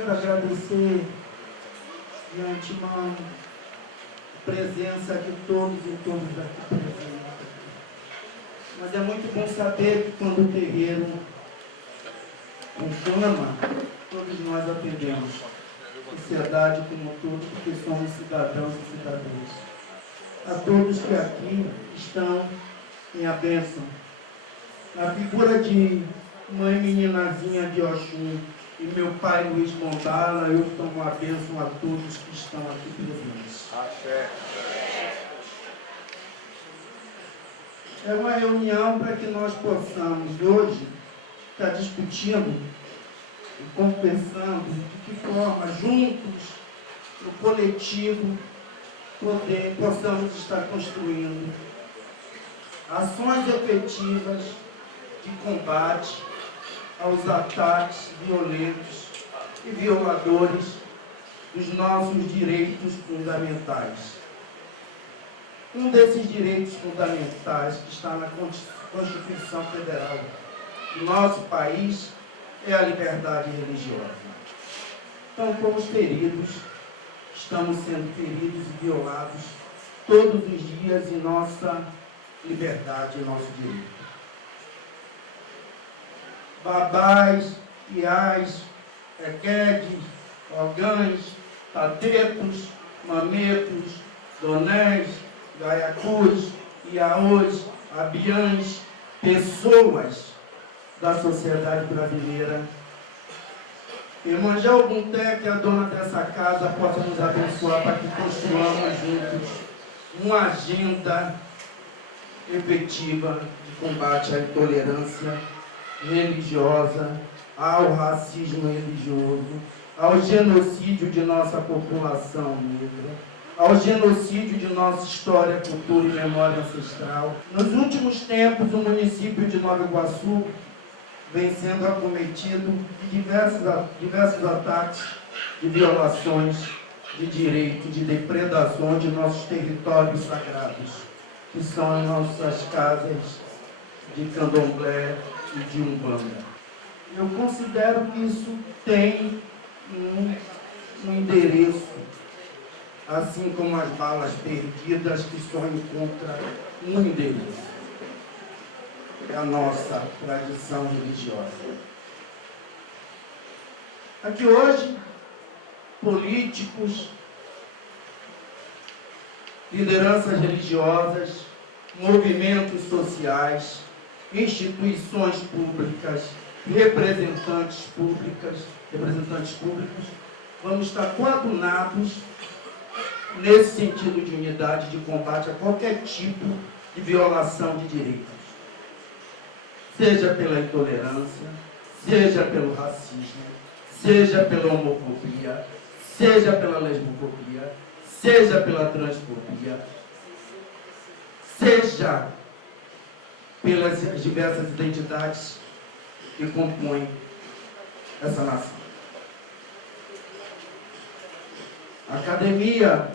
Quero agradecer de antemão a presença de todos e todas aqui presentes. Mas é muito bom saber que quando o terreiro chama, todos nós atendemos. Sociedade como todo, porque somos cidadãos e cidadãs. A todos que aqui estão em a bênção. Na figura de mãe meninazinha de Oxum e meu pai Luiz Mondala, eu tomo a bênção a todos que estão aqui presentes. Axé. É uma reunião para que nós possamos hoje estar discutindo e conversando de que forma, juntos, no coletivo, possamos estar construindo ações efetivas de combate aos ataques violentos e violadores dos nossos direitos fundamentais. Um desses direitos fundamentais que está na Constituição Federal do nosso país é a liberdade religiosa. Então, fomos feridos, estamos sendo feridos e violados todos os dias em nossa liberdade e nosso direito. Babás, iás, equedes, ogães, tatetos, mametos, donés, gaiacus, iaôs, abiãs, pessoas da sociedade brasileira. Irmã Jalgunté, que é a dona dessa casa, possa nos abençoar para que construamos juntos uma agenda efetiva de combate à intolerância religiosa, ao racismo religioso, ao genocídio de nossa população negra, ao genocídio de nossa história, cultura e memória ancestral. Nos últimos tempos, o município de Nova Iguaçu vem sendo acometido de diversos ataques, de violações de direito, de depredações de nossos territórios sagrados, que são as nossas casas de candomblé e de umbanda. Eu considero que isso tem um endereço, assim como as balas perdidas que só encontram um endereço. É a nossa tradição religiosa. Aqui hoje, políticos, lideranças religiosas, movimentos sociais, instituições públicas, representantes públicos, vamos estar coadunados nesse sentido de unidade, de combate a qualquer tipo de violação de direitos. Seja pela intolerância, seja pelo racismo, seja pela homofobia, seja pela lesbofobia, seja pela transfobia, seja pelas diversas identidades que compõem essa nação. A academia,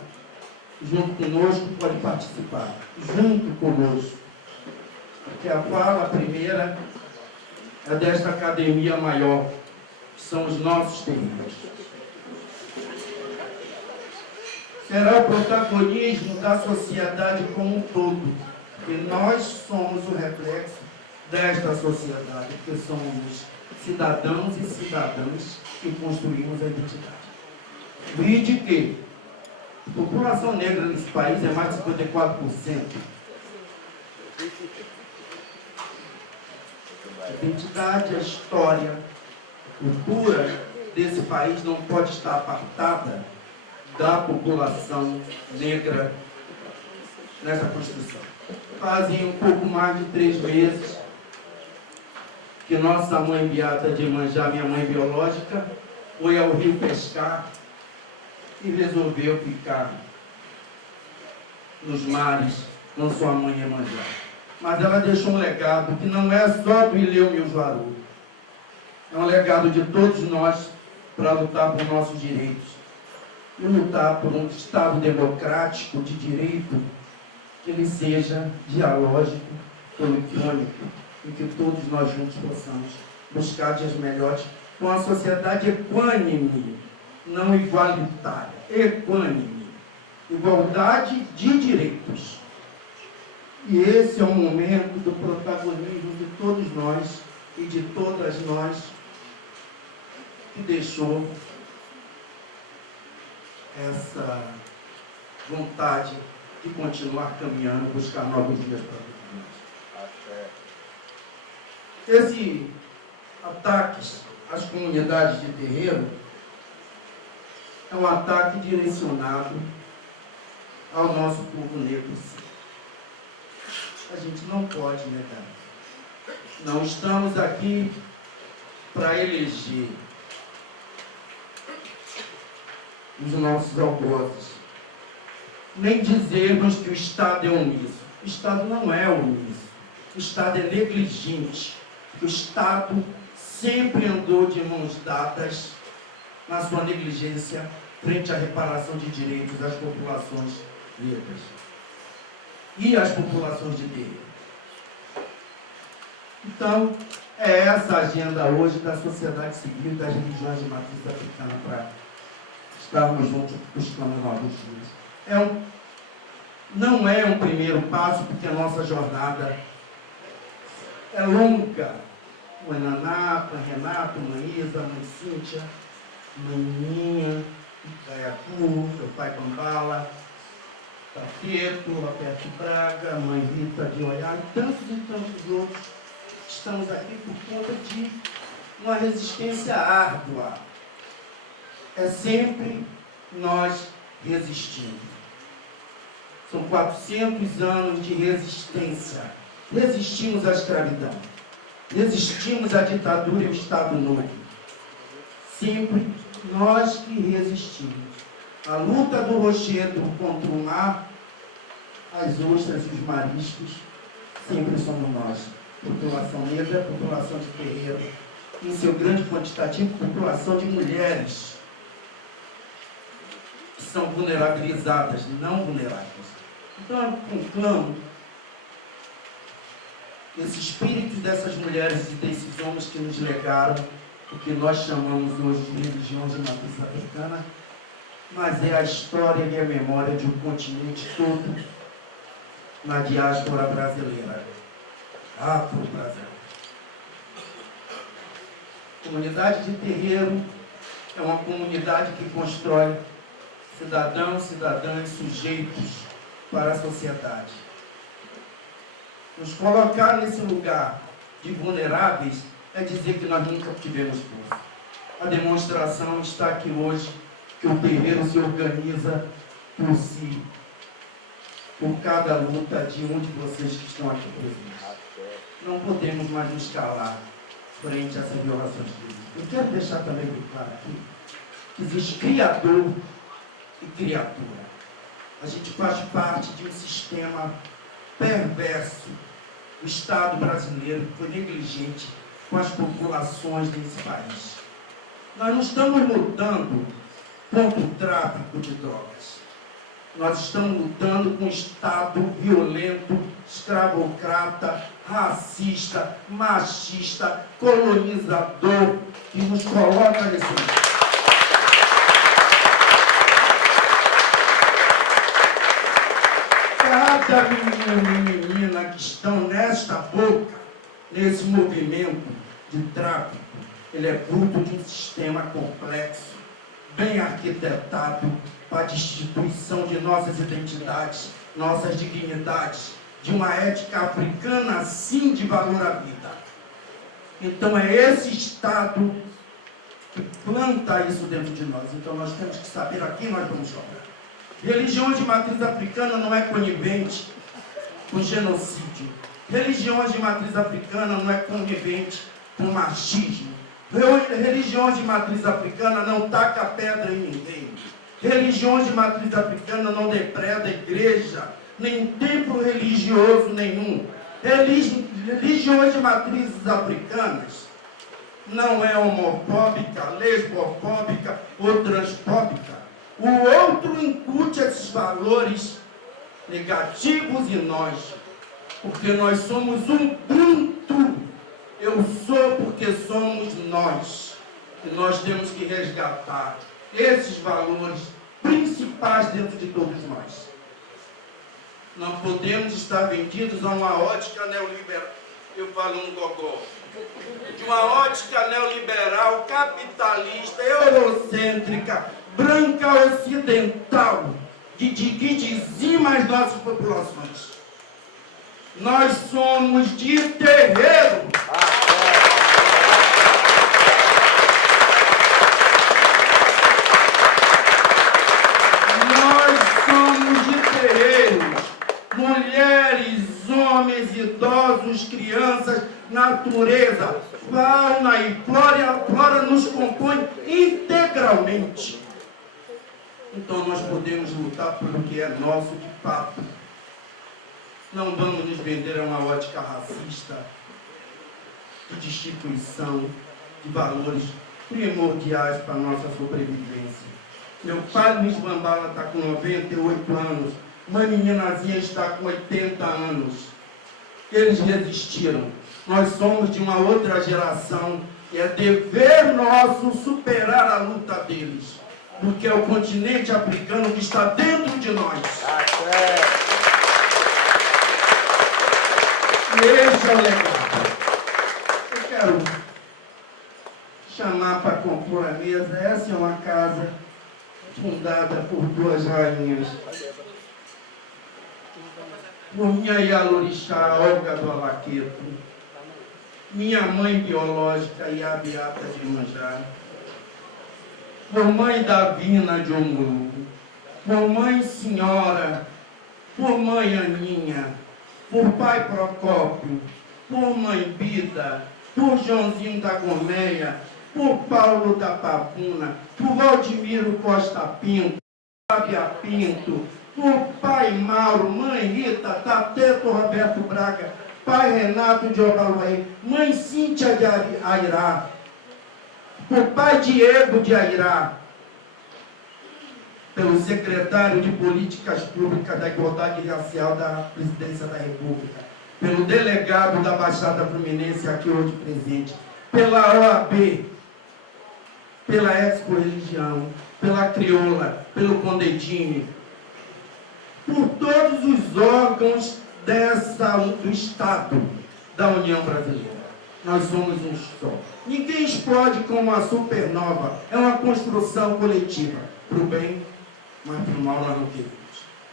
junto conosco, pode participar, junto conosco. Porque a fala primeira é desta academia maior, que são os nossos terreiros. Será o protagonismo da sociedade como um todo, porque nós somos o reflexo desta sociedade, porque somos cidadãos e cidadãs que construímos a identidade. E de que a população negra nesse país é mais de 54%. A identidade, a história, a cultura desse país não pode estar apartada da população negra nessa Constituição. Fazem um pouco mais de 3 meses que nossa mãe beata de Iemanjá, minha mãe biológica, foi ao rio pescar e resolveu ficar nos mares com sua mãe Iemanjá. Mas ela deixou um legado que não é só do Ilhéu Miljuaru. É um legado de todos nós para lutar por nossos direitos. E lutar por um Estado democrático de direito que ele seja dialógico, polifônico, e que todos nós juntos possamos buscar as melhores com a sociedade equânime, não igualitária, equânime, igualdade de direitos. E esse é o momento do protagonismo de todos nós e de todas nós que deixou essa vontade de continuar caminhando, buscar novos dias para todos. Esse ataques às comunidades de terreiro é um ataque direcionado ao nosso povo negro. A gente não pode negar. Não estamos aqui para eleger os nossos algozes, nem dizermos que o Estado é omisso. O Estado não é omisso. O Estado é negligente. O Estado sempre andou de mãos dadas na sua negligência frente à reparação de direitos das populações negras e às populações de terreiro. Então, é essa a agenda hoje da sociedade civil e das religiões de matriz africana para estarmos juntos buscando novos dias. Não é um primeiro passo, porque a nossa jornada é longa. Mãe Naná, mãe Renato, mãe Isa, mãe Cíntia, mãe Ninha, Gaiacu, meu pai Bambala, Tapeto, Alberto Braga, mãe Rita de Oiá, e tantos outros. Estamos aqui por conta de uma resistência árdua. É sempre nós resistindo. São 400 anos de resistência. Resistimos à escravidão. Resistimos à ditadura e ao Estado Novo. Sempre nós que resistimos. A luta do rochedo contra o mar, as ostras e os mariscos, sempre somos nós. População negra, população de terreiro, em seu grande quantitativo, população de mulheres que são vulnerabilizadas, não vulneráveis. Então eu conclamo esse espírito dessas mulheres e desses homens que nos legaram o que nós chamamos hoje de religiões de matriz africana, mas é a história e a memória de um continente todo na diáspora brasileira. Afro-Brasil. Comunidade de terreiro é uma comunidade que constrói cidadãos, cidadãs, sujeitos para a sociedade. Nos colocar nesse lugar de vulneráveis é dizer que nós nunca tivemos força. A demonstração está aqui hoje, que o terreiro se organiza por si, por cada luta de um de vocês que estão aqui presentes. Não podemos mais nos calar frente a essas violações de direitos. Eu quero deixar também bem claro aqui que existe criador e criatura. A gente faz parte de um sistema perverso do Estado brasileiro que foi negligente com as populações desse país. Nós não estamos lutando contra o tráfico de drogas. Nós estamos lutando com um Estado violento, escravocrata, racista, machista, colonizador, que nos coloca nesse lugar. Cada menino e menina que estão nesta boca, nesse movimento de tráfico, ele é fruto de um sistema complexo, bem arquitetado, para a destituição de nossas identidades, nossas dignidades, de uma ética africana, sim, de valor à vida. Então é esse Estado que planta isso dentro de nós. Então nós temos que saber a quem nós vamos jogar. Religiões de matriz africana não é conivente com genocídio. Religiões de matriz africana não é conivente com machismo. Religiões de matriz africana não taca pedra em ninguém. Religiões de matriz africana não depreda a igreja, nem templo religioso nenhum. Religiões de matrizes africanas não é homofóbica, lesbofóbica ou transfóbica. O outro incute esses valores negativos em nós, porque nós somos um Ubuntu. Eu sou porque somos nós. E nós temos que resgatar esses valores principais dentro de todos nós. Não podemos estar vendidos a uma ótica neoliberal, eu falo no gogó, de uma ótica neoliberal, capitalista, eurocêntrica, branca ocidental, que dizima as nossas populações. Nós somos de terreiro. Nós somos de terreiros. Mulheres, homens, idosos, crianças, natureza, fauna e flora nos compõem integralmente. Então nós podemos lutar pelo que é nosso de fato. Não vamos nos vender a uma ótica racista, de destituição, de valores primordiais para a nossa sobrevivência. Meu pai Luiz Bambala está com 98 anos, uma meninazinha está com 80 anos. Eles resistiram. Nós somos de uma outra geração e é dever nosso superar a luta deles, porque é o continente africano que está dentro de nós. E esse é o legado. Eu quero chamar para compor a mesa. Essa é uma casa fundada por duas rainhas. Por minha Ialorixá, Olga do Alaqueto, minha mãe biológica, Iabeata de Manjá, por mãe Davina de Omuru, por mãe Senhora, por mãe Aninha, por pai Procópio, por mãe Bida, por Joãozinho da Gomeia, por Paulo da Pavuna, por Valdemiro Costa Pinto, Fábia Pinto, por pai Mauro, mãe Rita, Tateto Roberto Braga, pai Renato de Obaluaí, mãe Cíntia de Airá, por pai Diego de Airá, pelo secretário de Políticas Públicas da Igualdade Racial da Presidência da República, pelo delegado da Baixada Fluminense aqui hoje presente, pela OAB, pela Expo Religião, pela Crioula, pelo Condedime, por todos os órgãos do Estado da União Brasileira. Nós somos um só. Ninguém explode como uma supernova. É uma construção coletiva, para o bem, mas para o mal nós não queremos.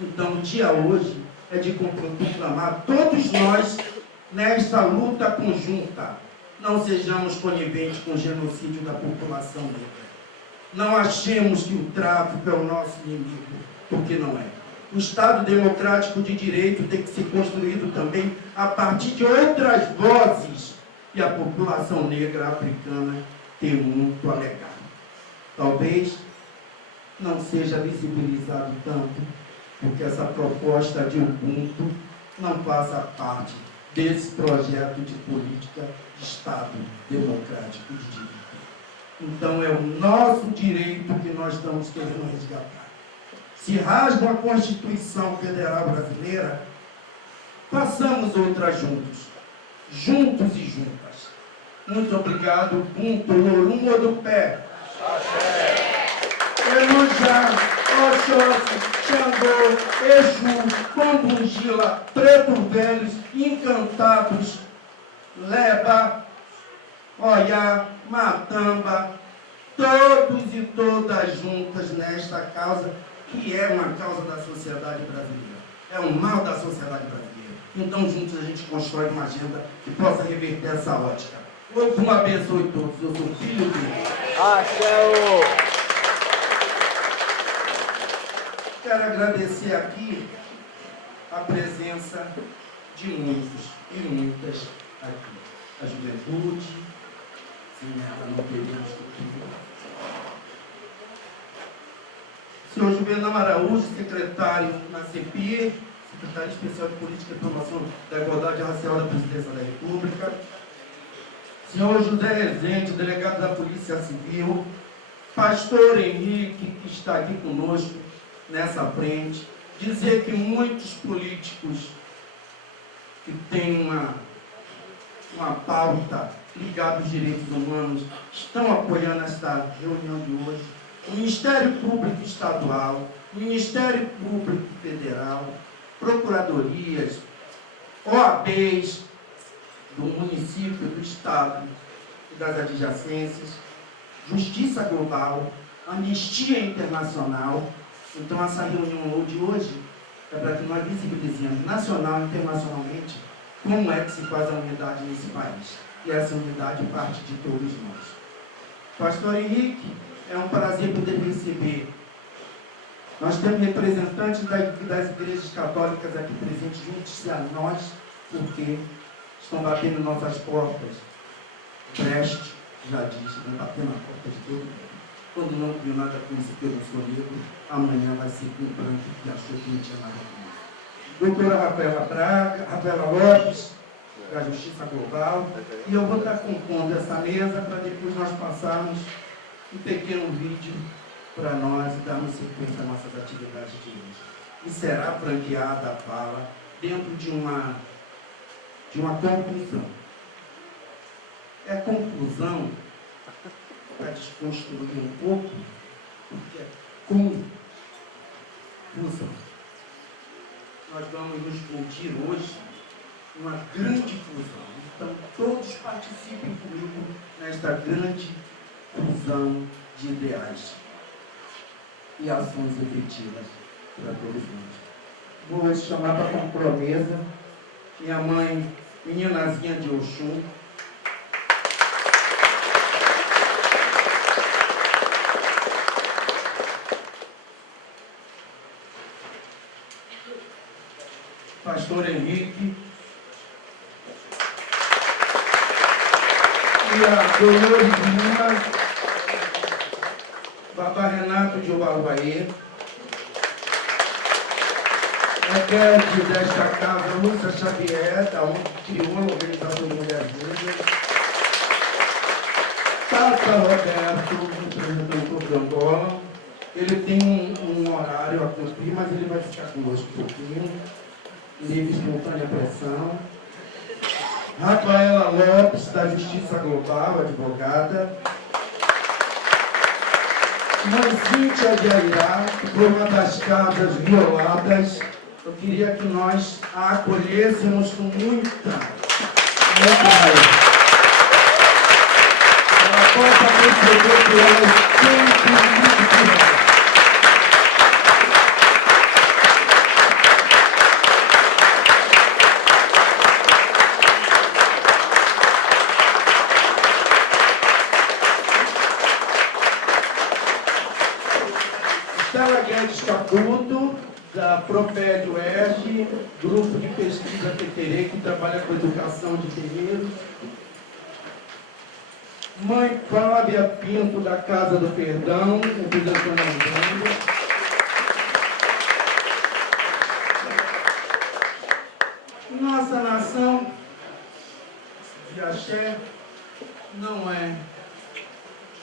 Então, o dia hoje é de conclamar todos nós nesta luta conjunta. Não sejamos coniventes com o genocídio da população negra. Não achemos que o tráfico é o nosso inimigo, porque não é. O Estado democrático de direito tem que ser construído também a partir de outras vozes. E a população negra africana tem muito a alegar. Talvez não seja visibilizado tanto, porque essa proposta de Ubuntu não faça parte desse projeto de política de Estado democrático de direito. Então é o nosso direito que nós estamos querendo resgatar. Se rasga a Constituição Federal Brasileira, façamos outras juntos e juntas. Muito obrigado. Ubuntu, Lorunga do Pé. Elujá, Oxóssi, Xangô, Exu, Combungila, Preto Velhos, Encantados, Leba, Oiá, Matamba, todos e todas juntas nesta causa, que é uma causa da sociedade brasileira. É um mal da sociedade brasileira. Então, juntos a gente constrói uma agenda que possa reverter essa ótica. Deus abençoe todos. Eu sou filho dele. Quero agradecer aqui a presença de muitos e muitas aqui. A juventude, sim, ela não teríamos tudo. Senhor Juvenal Araújo, secretário na CPI, secretário especial de Política e Promoção da Igualdade Racial da Presidência da República. Senhor José Rezende, delegado da Polícia Civil. Pastor Henrique, que está aqui conosco nessa frente. Dizer que muitos políticos que têm uma pauta ligados aos direitos humanos estão apoiando esta reunião de hoje. O Ministério Público Estadual, o Ministério Público Federal, procuradorias, OABs do município, do estado e das adjacências, Justiça Global, Anistia Internacional. Então, essa reunião de hoje é para que nós visibilizemos nacional e internacionalmente como é que se faz a unidade nesse país. E essa unidade parte de todos nós. Pastor Henrique, é um prazer poder receber. Nós temos representantes das igrejas católicas aqui presentes, juntos a nós, porque estão batendo nossas portas. Preste, já disse, vai bater na porta de todo mundo. Quando não viu nada com isso, porque eu não sou negro, amanhã vai ser com branco que achou que não tinha nada com isso. Doutora Rafaela Lopes, da Justiça Global, e eu vou estar compondo essa mesa para depois nós passarmos um pequeno vídeo para nós darmos sequência às nossas atividades de hoje. E será franqueada a fala dentro de uma conclusão. É conclusão para desconstruir um pouco, porque é conclusão. Nós vamos nos fundir hoje uma grande fusão. Então, todos participem comigo nesta grande fusão de ideais e ações efetivas para todos nós. Vou chamar para compor a mesa minha mãe, meninazinha de Oxum, Pastor Henrique, e a Dolores Lima, Babá Renato de Ubaruaê, Requete desta casa, Lúcia Xavier, da onde criou a Organização de Mulheres Negras, Tata Roberto, representante de Angola. Ele tem um horário a cumprir, mas ele vai ficar conosco um pouquinho. Livre espontânea pressão. Rafaela Lopes, da Justiça Global, advogada. Mãe Cíntia de Airá, que foi uma das casas violadas. Eu queria que nós a acolhêssemos com muita raiva. Ela possa perceber que ela é sempre muito pior. Stella Guedes Caputo, da Proped UERJ, Grupo de Pesquisa Teterê, que trabalha com educação de terreiros. Mãe Flávia Pinto, da Casa do Perdão, representando a Umbanda. Nossa nação de axé não é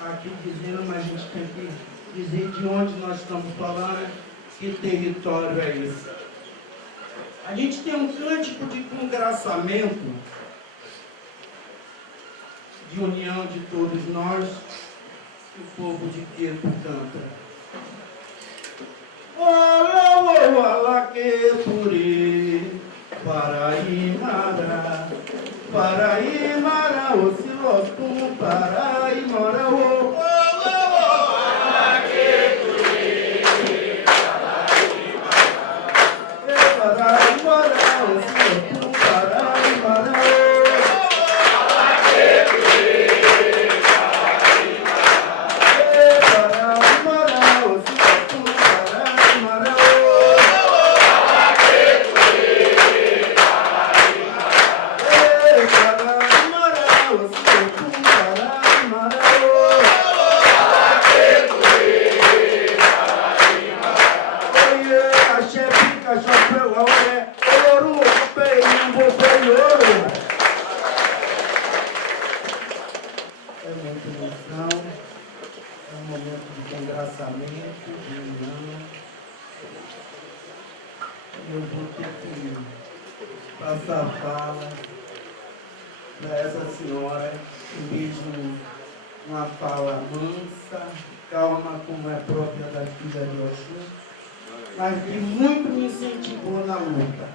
aqui dizendo, mas a gente tem que dizer de onde nós estamos falando, que território é esse. A gente tem um cântico de congraçamento, de união de todos nós, que o povo de Queto canta. Olá, olá, Queturê, Paraímara, Paraímara, Ocilotum, Paraímara, para essa senhora, que mesmo uma fala mansa, calma, como é própria da filha de Oxum, mas que muito me incentivou na luta.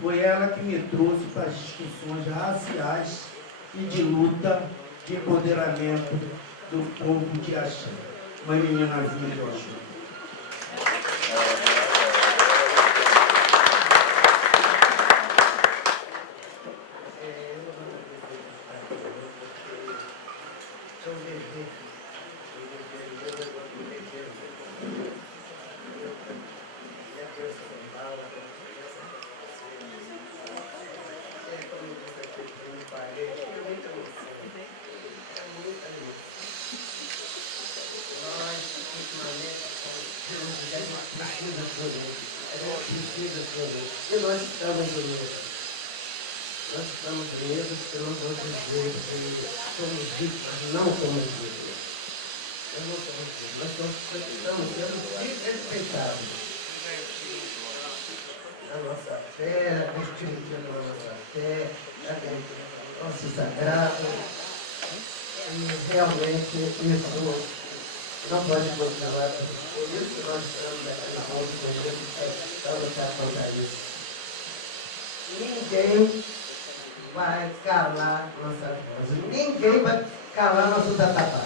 Foi ela que me trouxe para as discussões raciais e de luta, de empoderamento do povo de Axé. Uma meninazinha de Oxum. E nós estamos unidos pelos outros dizer que somos vítimas, não somos vítimas. Nós não somos vítimas, nós estamos sendo respeitados. A nossa fé, a espiritismo da nossa fé, a nosso sagrado. E realmente isso não pode continuar. Por isso que nós estamos aqui na ponta com Deus para lutar contra isso. Ninguém vai calar nossa voz. Ninguém vai calar nosso tatapá.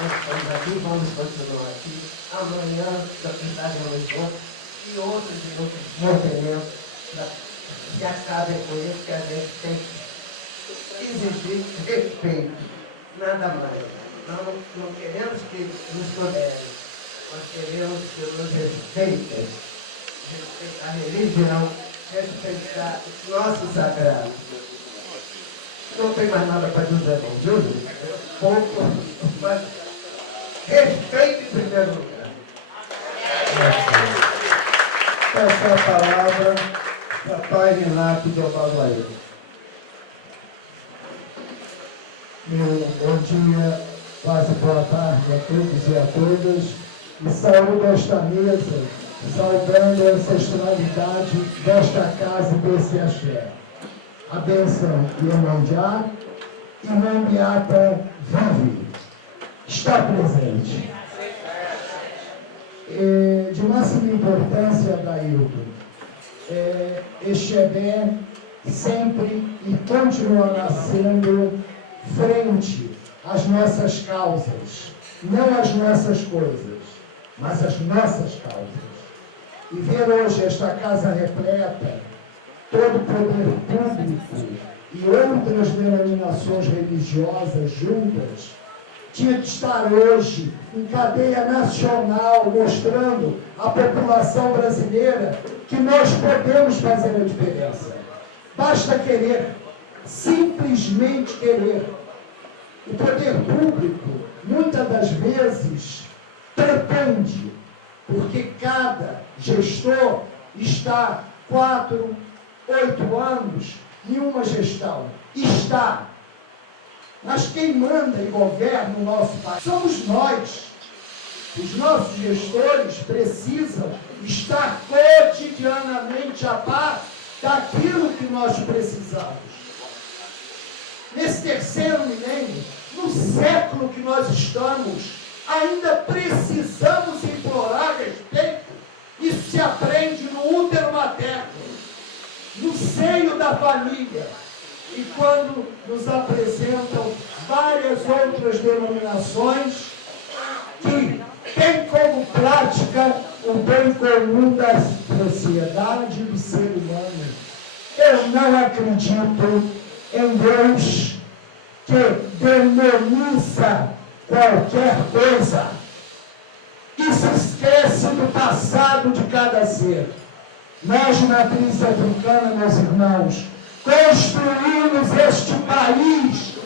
Nós estamos aqui, vamos continuar aqui. Amanhã, da cidade de Lisboa, e outros movimentos que acabem com isso, que a gente tem que exigir respeito. Nada mais. Nós não queremos que nos tolerem. Nós queremos que nos respeitem. Respeitar a religião, respeitar o nosso sagrado. Não tem mais nada para dizer, não, viu? Pouco, mas respeito em primeiro lugar. Essa é a palavra da Pai Renato de Obaguaí. Meu bom dia, quase boa tarde a todos e a todas. E saúdo esta mesa, saudando a ancestralidade desta casa e desse axé. A bênção de Iemanjá e Mandiata vive, está presente. De máxima importância, Dailton, Exebé sempre e continuará sendo frente às nossas causas, não às nossas coisas, mas às nossas causas. E ver hoje esta casa repleta, todo o poder público e outras denominações religiosas juntas, tinha que estar hoje em cadeia nacional, mostrando à população brasileira que nós podemos fazer a diferença. Basta querer, simplesmente querer. O poder público, muitas das vezes, pretende, porque cada gestor está 4, 8 anos em uma gestão. Está. Mas quem manda e governa o nosso país somos nós. Os nossos gestores precisam estar cotidianamente a par daquilo que nós precisamos. Nesse terceiro milênio, no século que nós estamos, ainda precisamos implorar respeito. Isso se aprende no útero materno, no seio da família. E quando nos apresentam várias outras denominações que têm como prática o bem comum da sociedade e do ser humano, eu não acredito em Deus que demoniza qualquer coisa e se esquece do passado de cada ser. Nós, matriz africana, meus irmãos, construímos este país,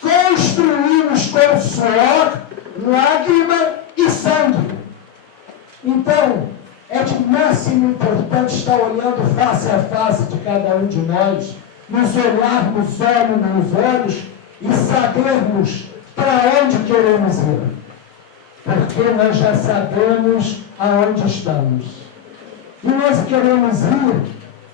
construímos com suor, lágrima e sangue. Então, é de máxima importância estar olhando face a face de cada um de nós, nos olharmos olho nos olhos e sabermos para onde queremos ir. Porque nós já sabemos aonde estamos. E nós queremos ir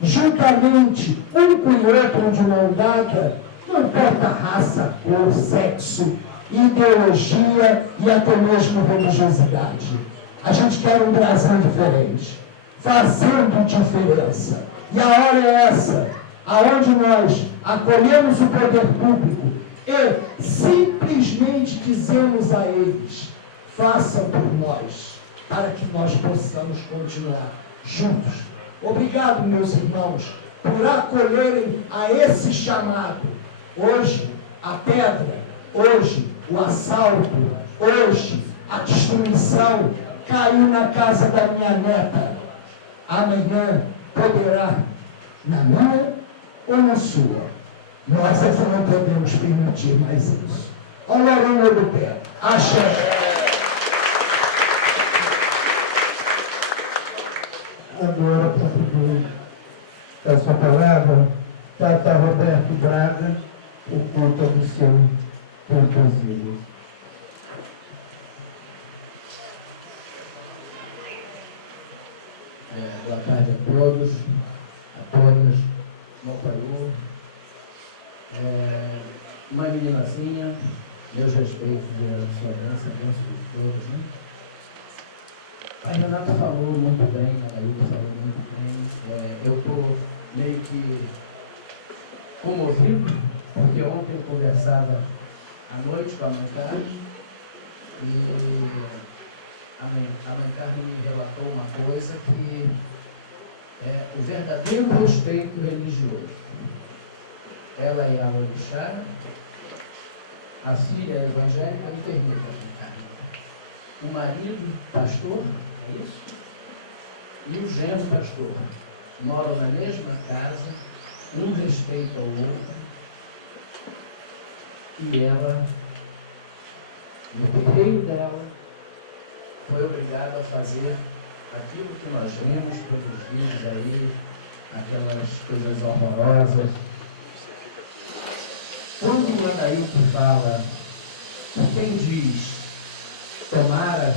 juntamente um com o outro de mão dada, não importa raça, cor, sexo, ideologia e até mesmo religiosidade. A gente quer um Brasil diferente, fazendo diferença. E a hora é essa, aonde nós acolhemos o poder público e simplesmente dizemos a eles: façam por nós, para que nós possamos continuar juntos. Obrigado, meus irmãos, por acolherem a esse chamado. Hoje, a pedra, hoje, o assalto, hoje, a destruição caiu na casa da minha neta. Amanhã poderá na minha ou na sua. Nós é que não podemos permitir mais isso. Olha o meu do pé. Axé. Agora, para poder dar sua palavra, Tata Roberto Braga, por conta do seu conclusivo. Boa tarde a todos, a todas, Mocaiú. Uma meninazinha, meus respeitos de sua herança, benção de todos, né? A Renata falou muito bem, a Maíra falou muito bem. Eu estou meio que comovido, porque ontem eu conversava à noite com a mãe Carmen e a mãe Carmen me relatou uma coisa que é o verdadeiro respeito religioso. Ela é a orixá, a filha é evangélica, me permita, mãe Carmen. O marido, pastor, é isso? E o genro, pastor. Moram na mesma casa, um respeita ao outro. E ela, no terreiro dela, foi obrigada a fazer aquilo que nós vimos todos os dias aí, aquelas coisas horrorosas. Quando o Anaílton fala, quem diz, tomara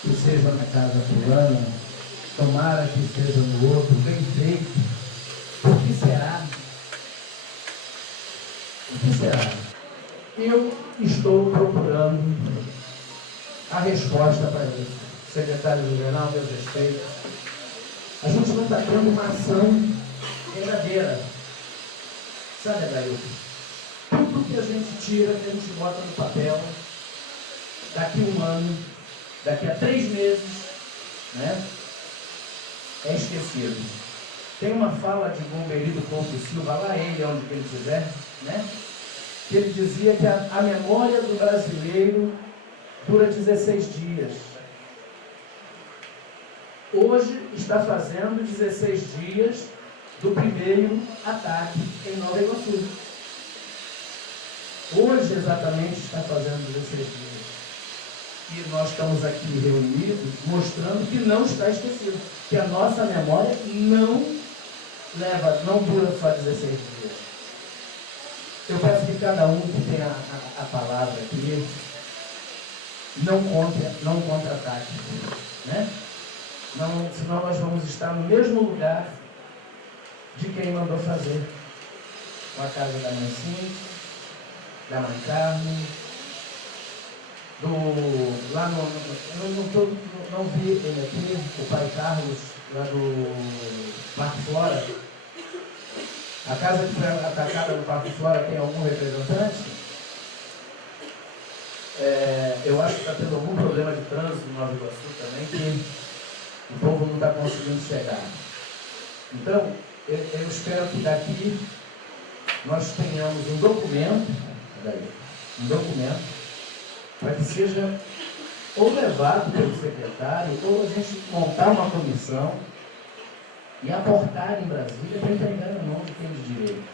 que seja na casa fulana, tomara que seja no outro, bem feito, por que será? O que será? Eu estou procurando a resposta para isso. Secretário-geral, meus respeitos, a gente não está tendo uma ação verdadeira. Sabe, Anaílton? Tudo que a gente tira, que a gente bota no papel, daqui a 1 ano, daqui a 3 meses, né, é esquecido. Tem uma fala de Bombeiro Ponto Silva, lá ele, onde ele estiver, né, que ele dizia que a memória do brasileiro dura 16 dias. Hoje está fazendo 16 dias do primeiro ataque em Nova Iguaçu. Hoje exatamente está fazendo 16 dias. E nós estamos aqui reunidos mostrando que não está esquecido, que a nossa memória não dura só 16 dias. Eu peço que cada um que tem a palavra aqui não contra-ataque, né? Não, senão nós vamos estar no mesmo lugar de quem mandou fazer, com a casa da mãe Cíntia, da mãe Carmen, lá não vi ele aqui, o pai Carlos, lá do Parque Flora. A casa que foi atacada no Parque Flora tem algum representante? Eu acho que está tendo algum problema de trânsito no Nova Iguaçu também, que o povo não está conseguindo chegar. Então, eu espero que daqui nós tenhamos um documento, para que seja ou levado pelo secretário, ou a gente montar uma comissão e aportar em Brasília para entregar na mão de quem de direito.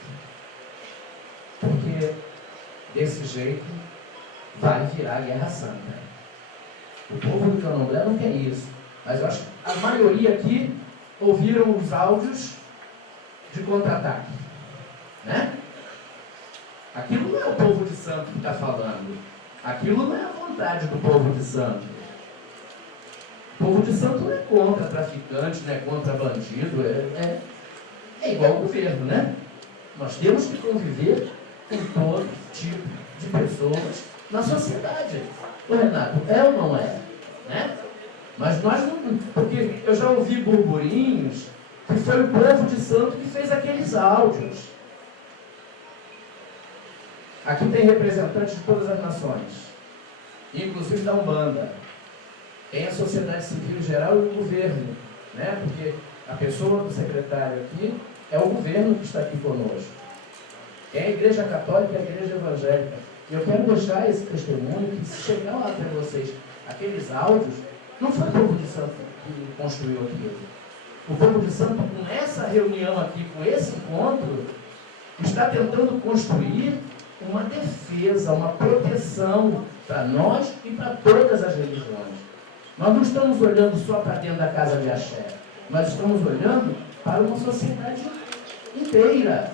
Porque desse jeito vai virar Guerra Santa. O povo do Candomblé não quer isso. Mas eu acho que a maioria aqui ouviram os áudios de contra-ataque. Né? Aquilo não é o povo de santo que está falando. Aquilo não é a vontade do povo de santo. O povo de santo não é contra traficante, não é contra bandido. é igual ao governo, né? Nós temos que conviver com todo tipo de pessoas na sociedade. Ô Renato, é ou não é? Né? Mas nós não... Porque eu já ouvi burburinhos que foi o povo de santo que fez aqueles áudios. Aqui tem representantes de todas as nações, inclusive da Umbanda. Tem a sociedade civil em geral e o governo, né? Porque a pessoa do secretário aqui é o governo que está aqui conosco. Tem a Igreja Católica e a Igreja Evangélica. E eu quero deixar esse testemunho que, se chegar lá para vocês, aqueles áudios, não foi o povo de santo que construiu aquilo. O povo de santo, com essa reunião aqui, com esse encontro, está tentando construir uma defesa, uma proteção para nós e para todas as religiões. Nós não estamos olhando só para dentro da casa de axé, nós estamos olhando para uma sociedade inteira.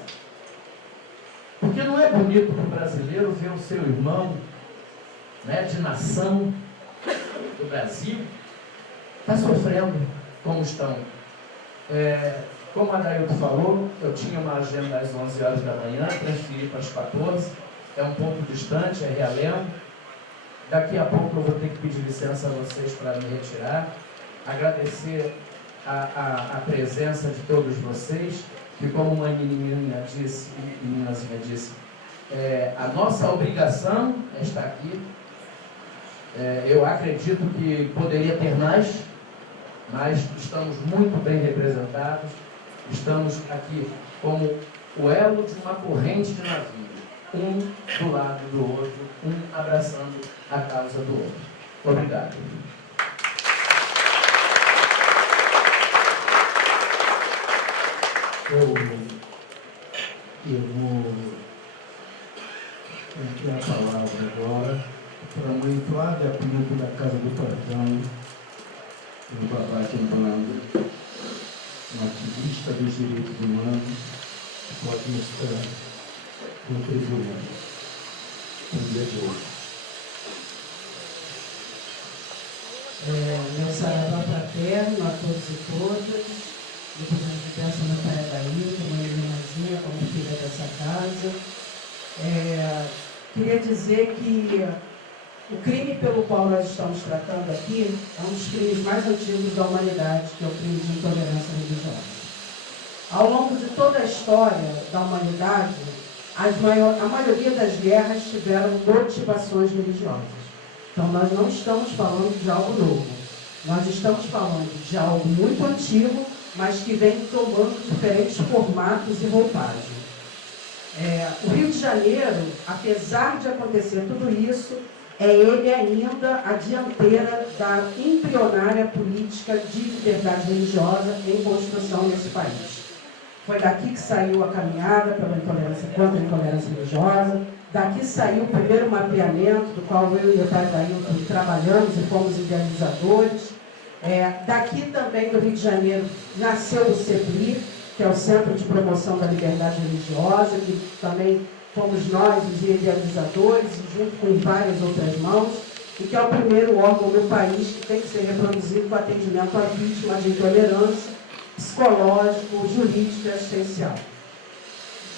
Porque não é bonito para o brasileiro ver o seu irmão, né, de nação do Brasil, está sofrendo como estão. Como a Adailto falou, eu tinha uma agenda às 11 horas da manhã, transferi para as 14, é um pouco distante, é Realengo. Daqui a pouco eu vou ter que pedir licença a vocês para me retirar. Agradecer a presença de todos vocês, que como uma meninazinha disse, a nossa obrigação é estar aqui. Eu acredito que poderia ter mais, mas estamos muito bem representados. Estamos aqui como o elo de uma corrente de navio, um do lado do outro, um abraçando a causa do outro. Obrigado. Eu vou entrar a palavra agora para a mãe Flávia Pinto, da Casa do Perdão, do Babá Quebrando, uma ativista dos direitos humanos, que pode estar contribuindo no dia de hoje. Meu saravá fraterno a todos e todas. Depois a gente pensa no pai Adailto, uma irmãzinha como filha dessa casa. Queria dizer que o crime pelo qual nós estamos tratando aqui é um dos crimes mais antigos da humanidade, que é o crime de intolerância religiosa. Ao longo de toda a história da humanidade, a maioria das guerras tiveram motivações religiosas. Então nós não estamos falando de algo novo. Nós estamos falando de algo muito antigo, mas que vem tomando diferentes formatos e roupagem. O Rio de Janeiro, apesar de acontecer tudo isso, é ele ainda a dianteira da embrionária política de liberdade religiosa em construção nesse país. Foi daqui que saiu a caminhada pela intolerância, contra a intolerância religiosa, daqui saiu o primeiro mapeamento, do qual eu e o pai Adailto trabalhamos e fomos idealizadores. Daqui também do Rio de Janeiro nasceu o CEPRI, que é o Centro de Promoção da Liberdade Religiosa, que também fomos nós os idealizadores, junto com várias outras mãos, e que é o primeiro órgão no país que tem que ser reproduzido com atendimento à vítima de intolerância psicológico, jurídico e assistencial.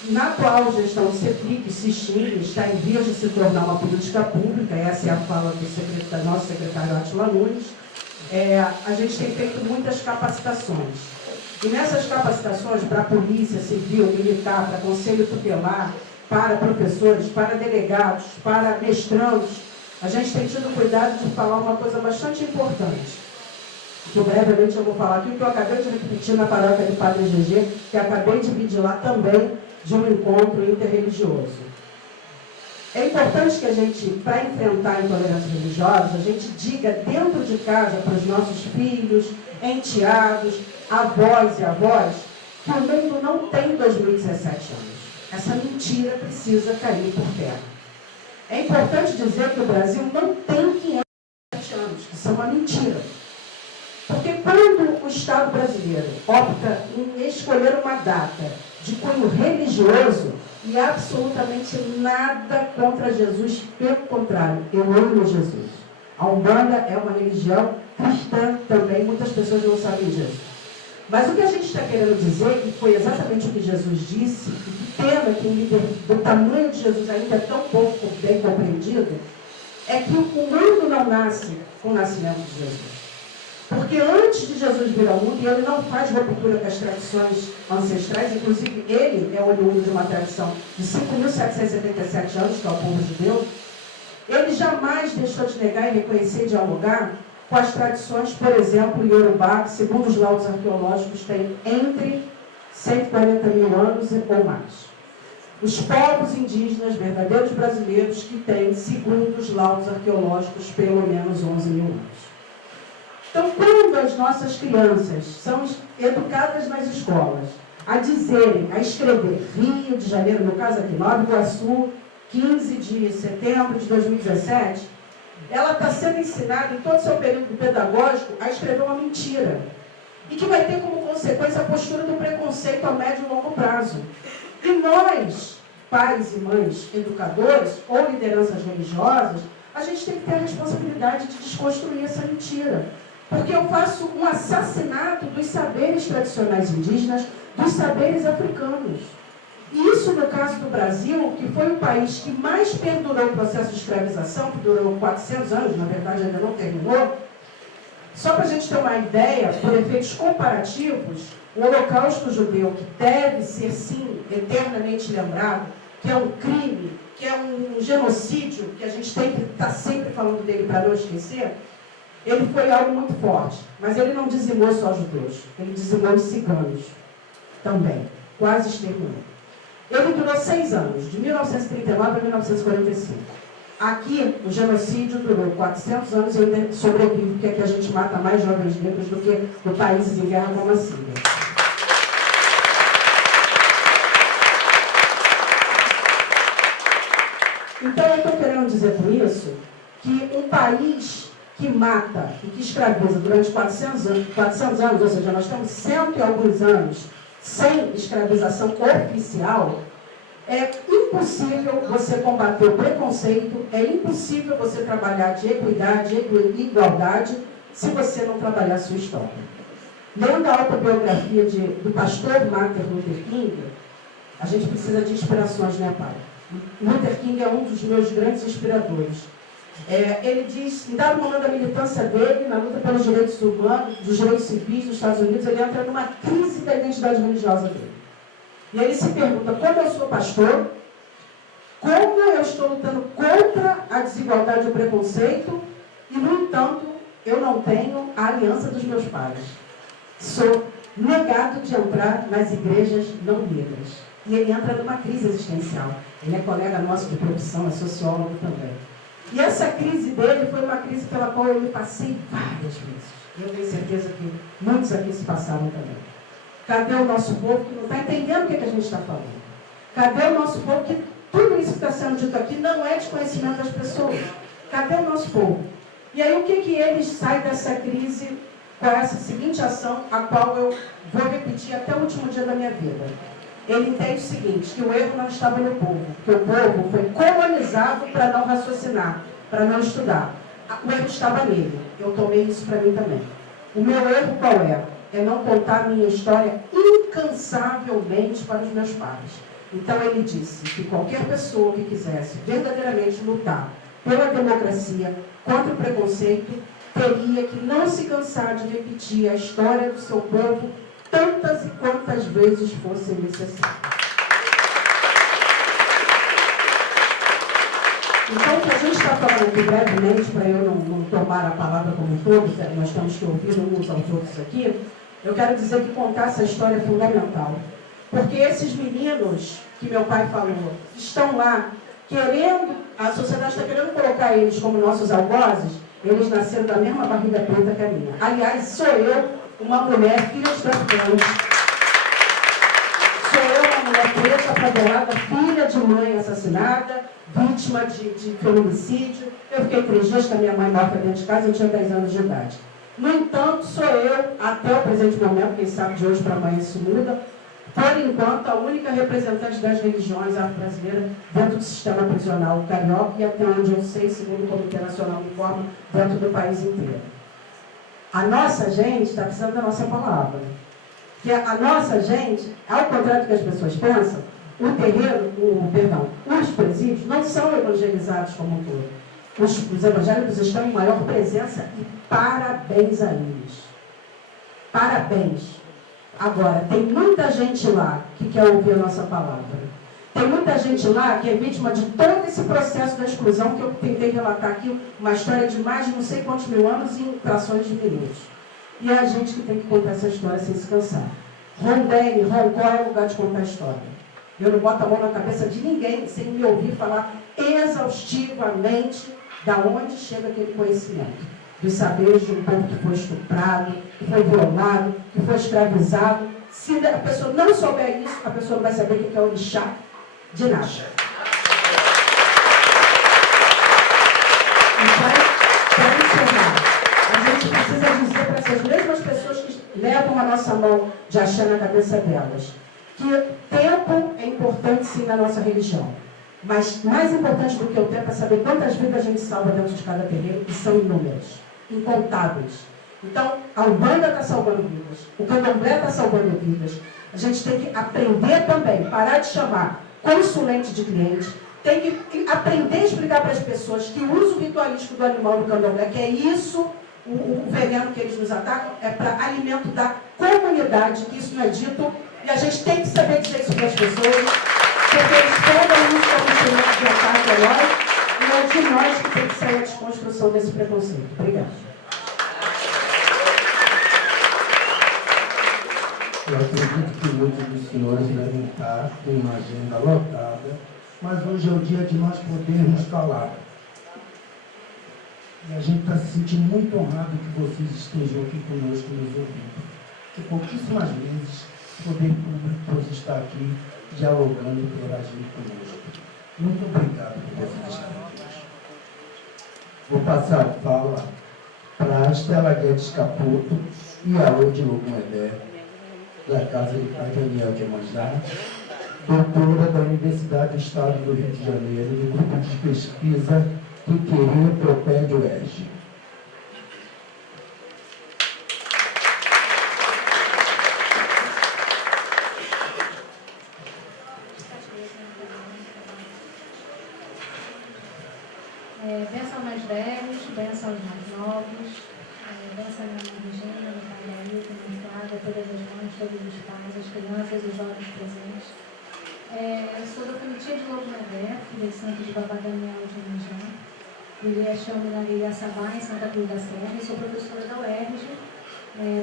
Na atual gestão do CEPRI, que se extingue, está em vias de se tornar uma política pública, essa é a fala do nosso secretário Átila Nunes. A gente tem feito muitas capacitações. E nessas capacitações para a polícia civil, militar, para conselho tutelar, para professores, para delegados, para mestrandos, a gente tem tido cuidado de falar uma coisa bastante importante. Que brevemente eu vou falar aqui, o que eu acabei de repetir na paróquia do Padre GG, que acabei de vir de lá também, de um encontro interreligioso. É importante que a gente, para enfrentar a intolerância religiosa, a gente diga dentro de casa para os nossos filhos, enteados, avós e avós, que o mundo não tem 2017 anos. Essa mentira precisa cair por terra. É importante dizer que o Brasil não tem 507 anos, isso é uma mentira. Porque quando o Estado brasileiro opta em escolher uma data de cunho religioso, e absolutamente nada contra Jesus, pelo contrário, eu amo Jesus. A Umbanda é uma religião cristã também, muitas pessoas não sabem disso. Mas o que a gente está querendo dizer, que foi exatamente o que Jesus disse, e que pena que um líder do tamanho de Jesus ainda é tão pouco bem compreendido, é que o mundo não nasce com o nascimento de Jesus. Porque antes de Jesus vir ao mundo, e ele não faz ruptura com as tradições ancestrais, inclusive ele é oriundo de uma tradição de 5.777 anos, que é o povo judeu, ele jamais deixou de negar e reconhecer e dialogar com as tradições, por exemplo, Yorubá, que segundo os laudos arqueológicos tem entre 140 mil anos ou mais. Os povos indígenas verdadeiros brasileiros que têm, segundo os laudos arqueológicos, pelo menos 11 mil anos. Então, quando as nossas crianças são educadas nas escolas a dizerem, a escrever Rio de Janeiro, no caso aqui, Nova Iguaçu, 15 de setembro de 2017, ela está sendo ensinada em todo o seu período pedagógico a escrever uma mentira. E que vai ter como consequência a postura do preconceito a médio e longo prazo. E nós, pais e mães, educadores ou lideranças religiosas, a gente tem que ter a responsabilidade de desconstruir essa mentira. Porque eu faço um assassinato dos saberes tradicionais indígenas, dos saberes africanos. E isso, no caso do Brasil, que foi o país que mais perdurou o processo de escravização, que durou 400 anos, na verdade ainda não terminou. Só para a gente ter uma ideia, por efeitos comparativos, o Holocausto judeu, que deve ser, sim, eternamente lembrado, que é um crime, que é um genocídio, que a gente tem que estar sempre falando dele para não esquecer, ele foi algo muito forte. Mas ele não dizimou só os judeus, ele dizimou os ciganos também, quase exterminou. Ele durou 6 anos, de 1939 a 1945. Aqui, o genocídio durou 400 anos e ainda sobrevive, porque aqui a gente mata mais jovens negros do que no países em guerra como a Síria. Então, eu estou querendo dizer com isso que um país que mata e que escraviza durante 400 anos, ou seja, nós estamos 100 e alguns anos sem escravização oficial, é impossível você combater o preconceito, é impossível você trabalhar de equidade, igualdade, se você não trabalhar a sua história. Lendo a autobiografia do pastor Martin Luther King, a gente precisa de inspirações, né, pai? Luther King é um dos meus grandes inspiradores. Ele diz, em dado momento da militância dele, na luta pelos direitos humanos, dos direitos civis dos Estados Unidos, ele entra numa crise da identidade religiosa dele. E ele se pergunta, como eu sou pastor, como eu estou lutando contra a desigualdade e o preconceito, e, no entanto, eu não tenho a aliança dos meus pais. Sou negado de entrar nas igrejas não negras. E ele entra numa crise existencial. Ele é colega nosso de profissão, é sociólogo também. E essa crise dele foi uma crise pela qual eu me passei várias vezes. Eu tenho certeza que muitos aqui se passaram também. Cadê o nosso povo que não está entendendo o que a gente está falando? Cadê o nosso povo que tudo isso que está sendo dito aqui não é desconhecimento das pessoas? Cadê o nosso povo? E aí o que ele sai dessa crise com essa seguinte ação, a qual eu vou repetir até o último dia da minha vida? Ele entende o seguinte, que o erro não estava no povo, que o povo foi colonizado para não raciocinar, para não estudar. O erro estava nele. Eu tomei isso para mim também. O meu erro qual é? É não contar minha história incansavelmente para os meus pais. Então ele disse que qualquer pessoa que quisesse verdadeiramente lutar pela democracia, contra o preconceito, teria que não se cansar de repetir a história do seu povo tantas e quantas vezes fosse necessário. Então, o que a gente está falando aqui brevemente, para eu não tomar a palavra como um todo, nós temos que ouvir uns aos outros aqui, eu quero dizer que contar essa história é fundamental. Porque esses meninos que meu pai falou, estão lá querendo, a sociedade está querendo colocar eles como nossos algozes, eles nasceram da mesma barriga preta que a minha. Aliás, sou eu, uma mulher, filha de traficante. Sou eu, uma mulher preta, favelada, filha de mãe assassinada, vítima de feminicídio. Eu fiquei 3 dias com a minha mãe morta dentro de casa, eu tinha 10 anos de idade. No entanto, sou eu, até o presente momento, quem sabe de hoje para amanhã isso muda, por enquanto, a única representante das religiões afro-brasileiras dentro do sistema prisional carioca e até onde eu sei, segundo o Comitê Nacional de Forma, dentro do país inteiro. A nossa gente está precisando da nossa palavra. que a nossa gente, ao contrário do que as pessoas pensam, o terreiro, os presídios não são evangelizados como um todo. Os evangélicos estão em maior presença e parabéns a eles. Parabéns. Agora, tem muita gente lá que quer ouvir a nossa palavra. Tem muita gente lá que é vítima de todo esse processo da exclusão que eu tentei relatar aqui, uma história de mais de não sei quantos mil anos em frações de minutos. E é a gente que tem que contar essa história sem se cansar. Ron, qual é o lugar de contar a história? Eu não boto a mão na cabeça de ninguém sem me ouvir falar exaustivamente da onde chega aquele conhecimento. Dos saberes de um povo que foi estuprado, que foi violado, que foi escravizado. Se a pessoa não souber isso, a pessoa não vai saber o que é orixá de nada. Então, para encerrar, a gente precisa dizer para essas mesmas pessoas que levam a nossa mão de axé na cabeça delas, que tempo é importante sim na nossa religião. Mas mais importante do que o tempo é saber quantas vidas a gente salva dentro de cada terreiro, e são inúmeras, incontáveis. Então, a Umbanda está salvando vidas, o Candomblé está salvando vidas. A gente tem que aprender também, parar de chamar consulente de cliente, tem que aprender a explicar para as pessoas que o uso ritualístico do animal do Candomblé, que é isso, o veneno que eles nos atacam, é para alimento da comunidade, que isso não é dito, e a gente tem que saber dizer isso para as pessoas, porque eles pegam isso como instrumento de ataque a nós, e é de nós que tem que sair a desconstrução desse preconceito. Obrigada. Eu acredito que muitos dos senhores devem estar com uma agenda lotada, mas hoje é o dia de nós podermos falar. E a gente está se sentindo muito honrado que vocês estejam aqui conosco nos ouvindo. Que pouquíssimas vezes o poder público está aqui dialogando e interagindo conosco. Muito obrigado por vocês estarem aqui. Vou passar a fala para a Estela Guedes Caputo e a Ode Logumedé, da Casa de Pai Daniel de Emanjá, doutora da Universidade do Estado do Rio de Janeiro, do grupo de pesquisa Piquerê Propédio UERJ. Benção mais velhos, benção aos mais novos, benção na minha Regina, no pai da Rita, no Flávia, todas as mães, todos os pais, as crianças, os jovens presentes. Sou da comitiva de Logumedé, filha de Santo de Babá Daniel de Emanjá. Vivi a chama na Vila Sabá, em Santa Cruz da Serra, e sou professora da UERJ,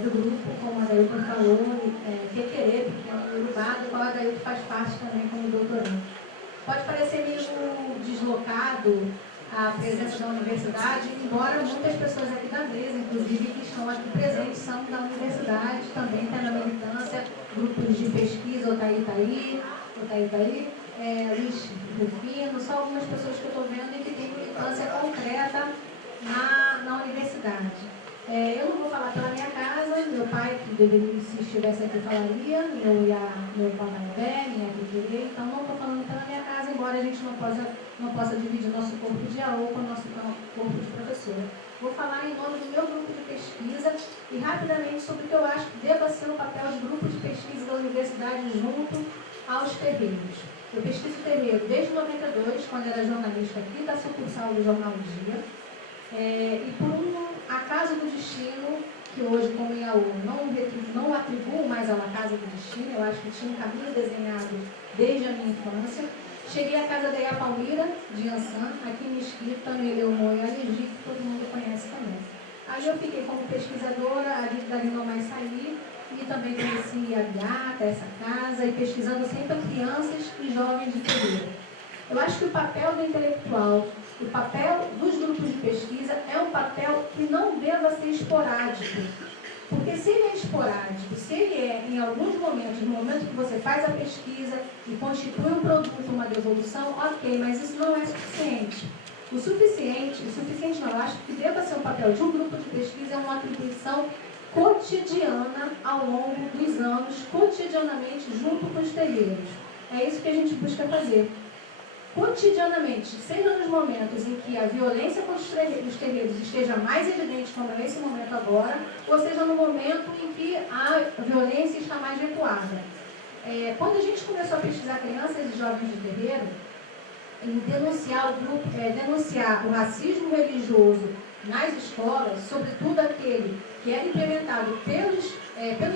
do grupo, como a Dailton falou, Tequerê, pequeno Urubá, do qual a Dailton faz parte também como doutorando. Pode parecer meio deslocado a presença da universidade, embora muitas pessoas aqui da mesa, inclusive que estão aqui presentes, são da universidade, também tem na militância, grupos de pesquisa, Otaí, Luiz Rufino, são algumas pessoas que eu estou vendo e que têm militância concreta na universidade. Eu não vou falar pela minha casa, meu pai, que deveria, se estivesse aqui, falaria, meu pai Mané, minha Piquerê, então não estou falando pela minha casa, embora a gente não possa dividir nosso corpo de AO com o nosso corpo de professora. Vou falar em nome do meu grupo de pesquisa e rapidamente sobre o que eu acho que deva ser o papel de grupo de pesquisa da universidade junto aos terreiros. Eu pesquiso terreiro desde 92, quando era jornalista aqui da sucursal do Jornal do Dia, e por um acaso do destino, que hoje, como Iaú, não atribuo mais a uma casa do destino, eu acho que tinha um caminho desenhado desde a minha infância. Cheguei à casa da Ia Palmira, de Ançã, aqui em Mesquita, no Eleumô e Alegi, que todo mundo conhece também. Aí eu fiquei como pesquisadora, ali da Lindomai Saí, e também conheci a Biata, essa casa, e pesquisando sempre crianças e jovens de terreiro. Eu acho que o papel do intelectual, o papel dos grupos de pesquisa é um papel que não deva ser esporádico. Porque se ele é esporádico, se ele é em alguns momentos, no momento que você faz a pesquisa e constitui um produto, uma devolução, ok, mas isso não é suficiente. O suficiente não, eu acho que deva ser um papel de um grupo de pesquisa, é uma atribuição cotidiana ao longo dos anos, cotidianamente junto com os terreiros. É isso que a gente busca fazer. cotidianamente, seja nos momentos em que a violência contra os terreiros esteja mais evidente, como é esse momento agora, ou seja no momento em que a violência está mais recuada. Quando a gente começou a pesquisar crianças e jovens de terreiro, em denunciar o racismo religioso nas escolas, sobretudo aquele que era implementado pelo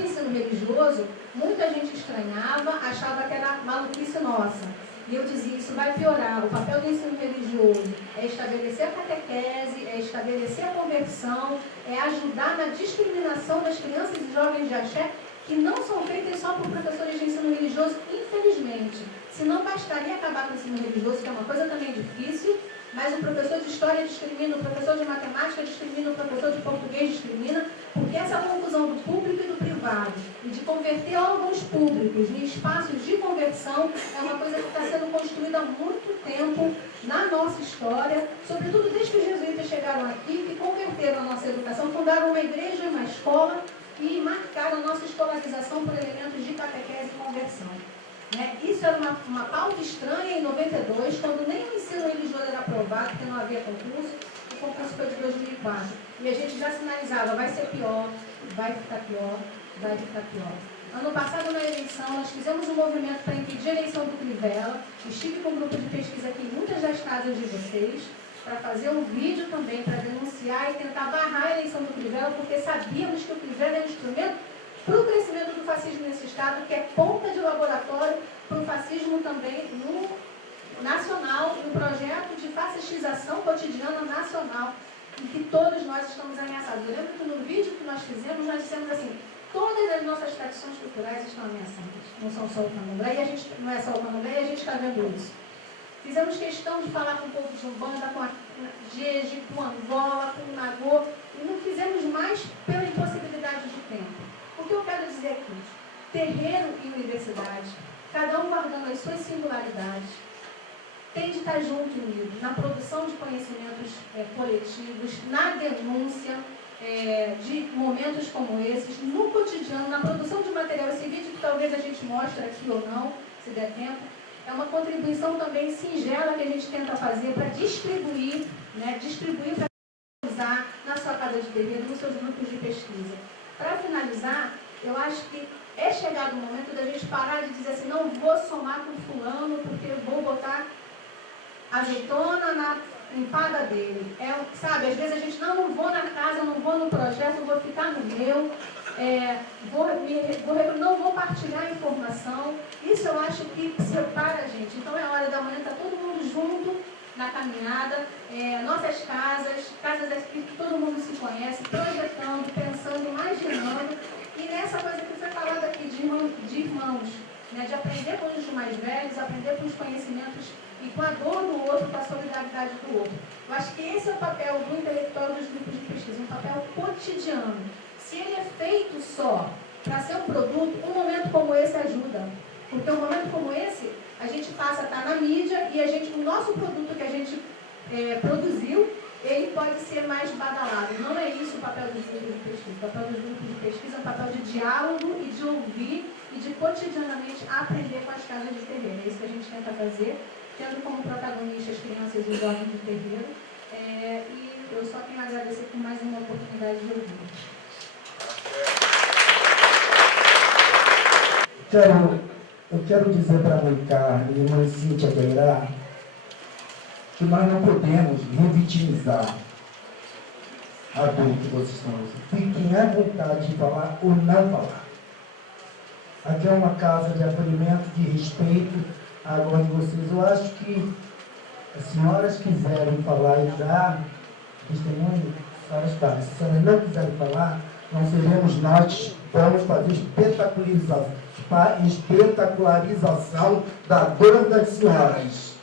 ensino religioso, muita gente estranhava, achava que era maluquice nossa. E eu dizia, isso vai piorar. O papel do ensino religioso é estabelecer a catequese, é estabelecer a conversão, é ajudar na discriminação das crianças e jovens de axé, que não são feitas só por professores de ensino religioso, infelizmente. Se não bastaria acabar com o ensino religioso, que é uma coisa também difícil, mas o professor de história discrimina, o professor de matemática discrimina, o professor de português discrimina, porque essa confusão do público e do privado, e de converter alguns públicos em espaços de conversão, é uma coisa que está sendo construída há muito tempo na nossa história, sobretudo desde que os jesuítas chegaram aqui, que converteram a nossa educação, fundaram uma igreja e uma escola, e marcaram a nossa escolarização por elementos de catequese e conversão. Isso era uma pauta estranha em 92, quando nem o ensino religioso era aprovado, porque não havia concurso. O concurso foi de 2004. E a gente já sinalizava, vai ser pior, vai ficar pior, vai ficar pior. Ano passado, na eleição, nós fizemos um movimento para impedir a eleição do Crivella. Estive com um grupo de pesquisa aqui em muitas das casas de vocês, para fazer um vídeo também, para denunciar e tentar barrar a eleição do Crivella, porque sabíamos que o Crivella é um instrumento para o crescimento do fascismo nesse Estado, que é ponta de laboratório para o fascismo também no nacional, e um projeto de fascistização cotidiana nacional, em que todos nós estamos ameaçados. Eu lembro que no vídeo que nós fizemos, nós dissemos assim, todas as nossas tradições culturais estão ameaçadas. Não são só o candomblé, não é só o candomblé, e a gente está vendo isso. Fizemos questão de falar com o povo de Umbanda, com a Jeje, com Angola, com o Nagô, e não fizemos mais pela impossibilidade de tempo. O que eu quero dizer aqui? Terreiro e universidade, cada um guardando as suas singularidades, tem de estar junto e unido na produção de conhecimentos coletivos, na denúncia de momentos como esses, no cotidiano, na produção de material. Esse vídeo que talvez a gente mostre aqui ou não, se der tempo, é uma contribuição também singela que a gente tenta fazer para distribuir para usar na sua casa de terreiro, nos seus grupos de pesquisa. Para finalizar, eu acho que é chegado o momento da gente parar de dizer assim, não vou somar com fulano porque eu vou botar azeitona na empada dele. Sabe, às vezes a gente, não vou na casa, não vou no projeto, vou ficar no meu, não vou partilhar informação. Isso eu acho que separa a gente. Então é hora da manhã, está todo mundo junto na caminhada, nossas casas que todo mundo se conhece, projetando, pensando, imaginando, e nessa coisa que foi falada aqui de irmãos, de aprender com os mais velhos, aprender com os conhecimentos e com a dor do outro, com a solidariedade do outro. Eu acho que esse é o papel do intelectual dos grupos de pesquisa, um papel cotidiano. Se ele é feito só para ser um produto, um momento como esse ajuda, porque um momento como esse, a gente passa a estar na mídia e o nosso produto que a gente produziu, ele pode ser mais badalado. Não é isso o papel dos grupos de pesquisa. O papel dos grupos de pesquisa é um papel de diálogo e de ouvir e de cotidianamente aprender com as casas de terreiro. É isso que a gente tenta fazer, tendo como protagonistas as crianças e os jovens de terreiro. E eu só tenho a agradecer por mais uma oportunidade de ouvir. Eu quero dizer para a mãe Carmen e a mãe Cíntia Gueirá que nós não podemos revitimizar a dor que vocês estão usando. Fiquem à vontade de falar ou não falar. Aqui é uma casa de acolhimento, de respeito à voz de vocês. Eu acho que as senhoras quiserem falar e dar testemunho, se as senhoras não quiserem falar, não seremos nós, vamos fazer espetacularização da dor das senhoras.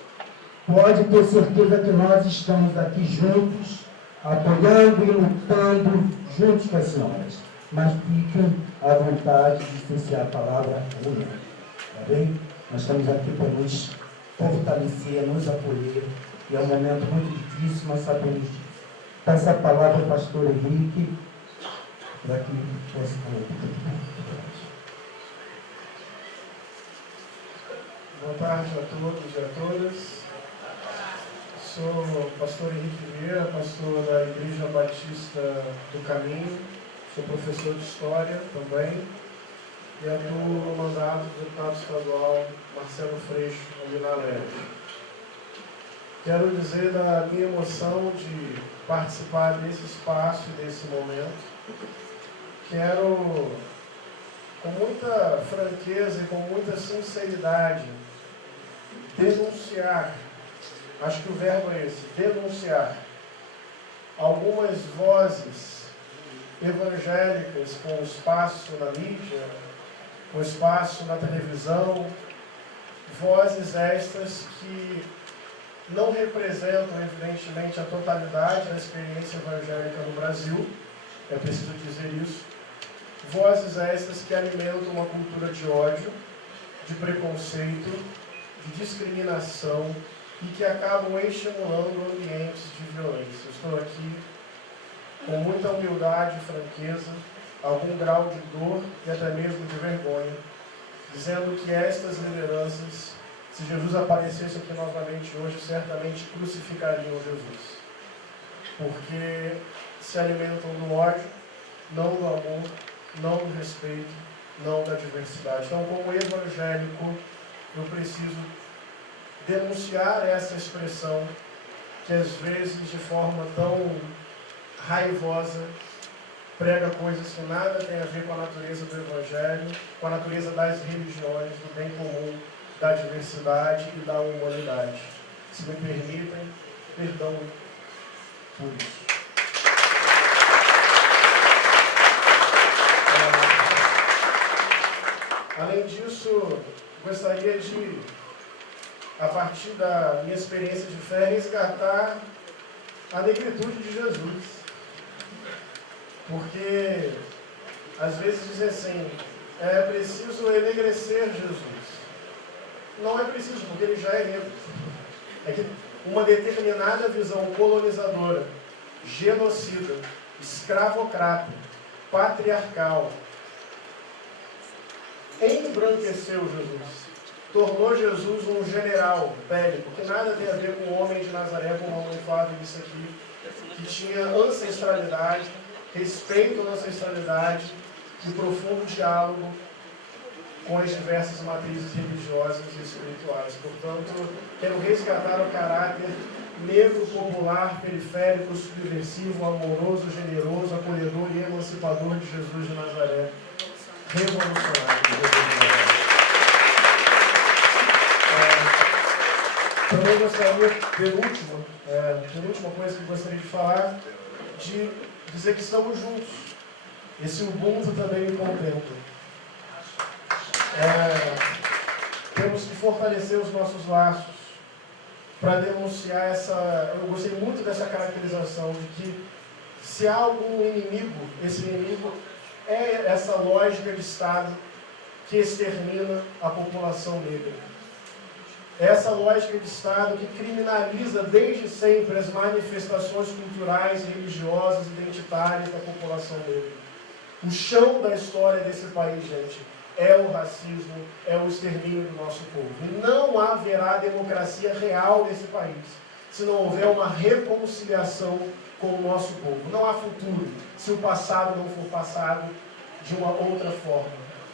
Pode ter certeza que nós estamos aqui juntos, apoiando e lutando juntos com as senhoras. Mas fiquem à vontade de associar a palavra ou não. Tá bem? Nós estamos aqui para nos fortalecer, nos apoiar. E é um momento muito difícil, nós sabemos disso. Passa a palavra ao pastor Henrique, para que possa falar. Boa tarde a todos e a todas. Sou o pastor Henrique Vieira, pastor da Igreja Batista do Caminho, sou professor de História também e atuo no mandato do deputado estadual Marcelo Freixo, ali na Leste. Quero dizer da minha emoção de participar desse espaço e desse momento. Quero, com muita franqueza e com muita sinceridade, denunciar, acho que o verbo é esse, denunciar algumas vozes evangélicas com espaço na mídia, com espaço na televisão, vozes estas que não representam, evidentemente, a totalidade da experiência evangélica no Brasil, é preciso dizer isso, vozes estas que alimentam uma cultura de ódio, de preconceito, de discriminação e que acabam estimulando ambientes de violência. Estou aqui com muita humildade e franqueza, algum grau de dor e até mesmo de vergonha, dizendo que estas lideranças, se Jesus aparecesse aqui novamente hoje, certamente crucificariam Jesus. Porque se alimentam do ódio, não do amor, não do respeito, não da diversidade. Então, como evangélico, eu preciso denunciar essa expressão que às vezes de forma tão raivosa prega coisas que nada tem a ver com a natureza do Evangelho, com a natureza das religiões, do bem comum, da diversidade e da humanidade. Se me permitem, perdão por isso. Além disso, gostaria de, a partir da minha experiência de fé, resgatar a negritude de Jesus. Porque, às vezes, dizem assim, é preciso enegrecer Jesus. Não é preciso, porque ele já é negro. É que uma determinada visão colonizadora, genocida, escravocrata, patriarcal, embranqueceu Jesus. Tornou Jesus um general bélico, que nada tem a ver com o homem de Nazaré, como a mãe Flávia disse aqui, que tinha ancestralidade, respeito à ancestralidade e profundo diálogo com as diversas matrizes religiosas e espirituais. Portanto, quero resgatar o caráter negro, popular, periférico, subversivo, amoroso, generoso, acolhedor e emancipador de Jesus de Nazaré. Revolucionário de Jesus de Nazaré. Também gostaria, penúltima coisa que gostaria de falar, de dizer que estamos juntos. Esse Ubuntu também me contempla. Temos que fortalecer os nossos laços para denunciar essa... Eu gostei muito dessa caracterização de que se há algum inimigo, esse inimigo é essa lógica de Estado que extermina a população negra. Essa lógica de Estado que criminaliza desde sempre as manifestações culturais, religiosas, identitárias da população negra. O chão da história desse país, gente, é o racismo, é o extermínio do nosso povo. E não haverá democracia real nesse país se não houver uma reconciliação com o nosso povo. Não há futuro se o passado não for passado de uma outra forma.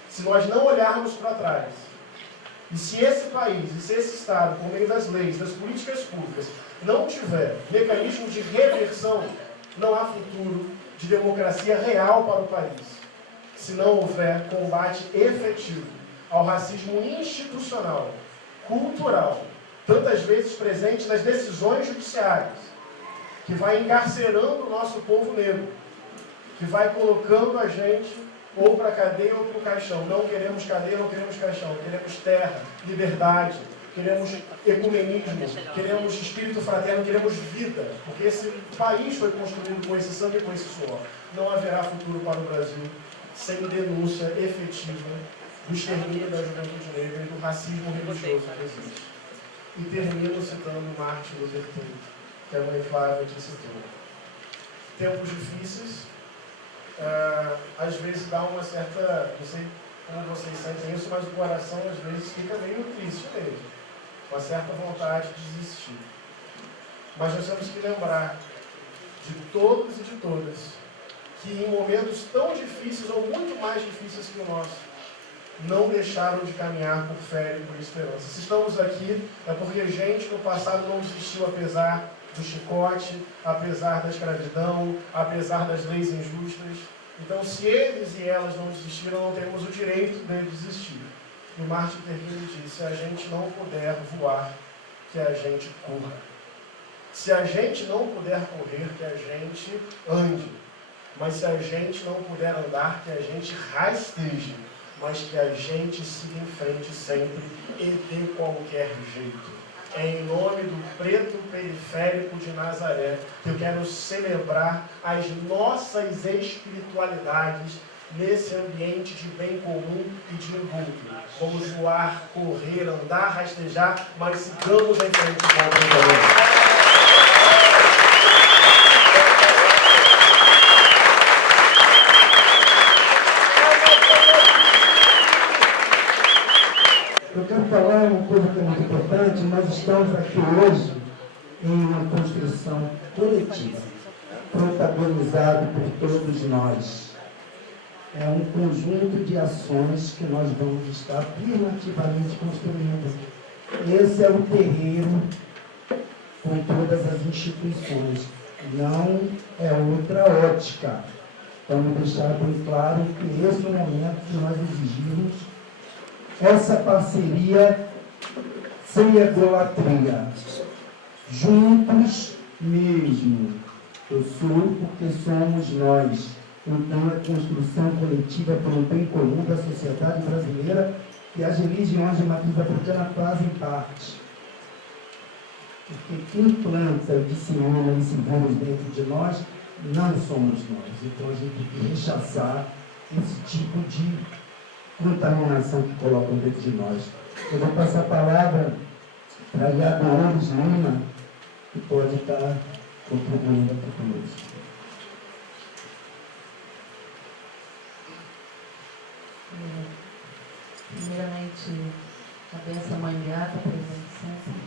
Se nós não olharmos para trás, e se esse país, e se esse Estado, por meio das leis, das políticas públicas, não tiver mecanismo de reversão, não há futuro de democracia real para o país. Se não houver combate efetivo ao racismo institucional, cultural, tantas vezes presente nas decisões judiciárias, que vai encarcerando o nosso povo negro, que vai colocando a gente ou para a cadeia ou para o caixão. Não queremos cadeia, não queremos caixão. Queremos terra, liberdade, queremos ecumenismo, queremos espírito fraterno, queremos vida. Porque esse país foi construído com esse sangue e com esse suor. Não haverá futuro para o Brasil sem denúncia efetiva do extermínio da juventude negra e do racismo religioso que existe. E termino citando Martin Luther King, que a mãe Flávia te citou. Tempos difíceis, às vezes dá uma certa, não sei como vocês sentem isso, mas o coração às vezes fica meio triste mesmo, uma certa vontade de desistir. Mas nós temos que lembrar de todos e de todas que em momentos tão difíceis ou muito mais difíceis que o nosso, não deixaram de caminhar por fé e por esperança. Se estamos aqui, é porque gente no passado não desistiu apesar do chicote, apesar da escravidão, apesar das leis injustas. Então, se eles e elas não desistiram, não temos o direito de desistir. E Martin Luther King disse: se a gente não puder voar, que a gente corra. Se a gente não puder correr, que a gente ande. Mas se a gente não puder andar, que a gente rasteje. Mas que a gente siga em frente sempre e de qualquer jeito. É em nome do preto periférico de Nazaré que eu quero celebrar as nossas espiritualidades nesse ambiente de bem comum e de encontro. Vamos voar, correr, andar, rastejar, mas sigamos em frente com a Deus. Eu quero falar uma coisa que é muito importante. Nós estamos aqui hoje em uma construção coletiva, protagonizado por todos nós. É um conjunto de ações que nós vamos estar afirmativamente construindo. Esse é o terreiro com todas as instituições. Não é outra ótica. Vamos deixar bem claro que esse é o momento que nós exigimos essa parceria sem egolatria, juntos mesmo. Eu sou porque somos nós. Então, a construção coletiva pelo bem comum da sociedade brasileira e as religiões de matriz africana fazem parte. Porque quem planta, dissemina esse vírus dentro de nós não somos nós. Então, a gente tem que rechaçar esse tipo de contaminação que colocam dentro de nós. Eu vou passar a palavra para Iago Alves Lima, que pode estar contribuindo aqui conosco. Primeiramente, a benção Mãe Beata, presente sempre.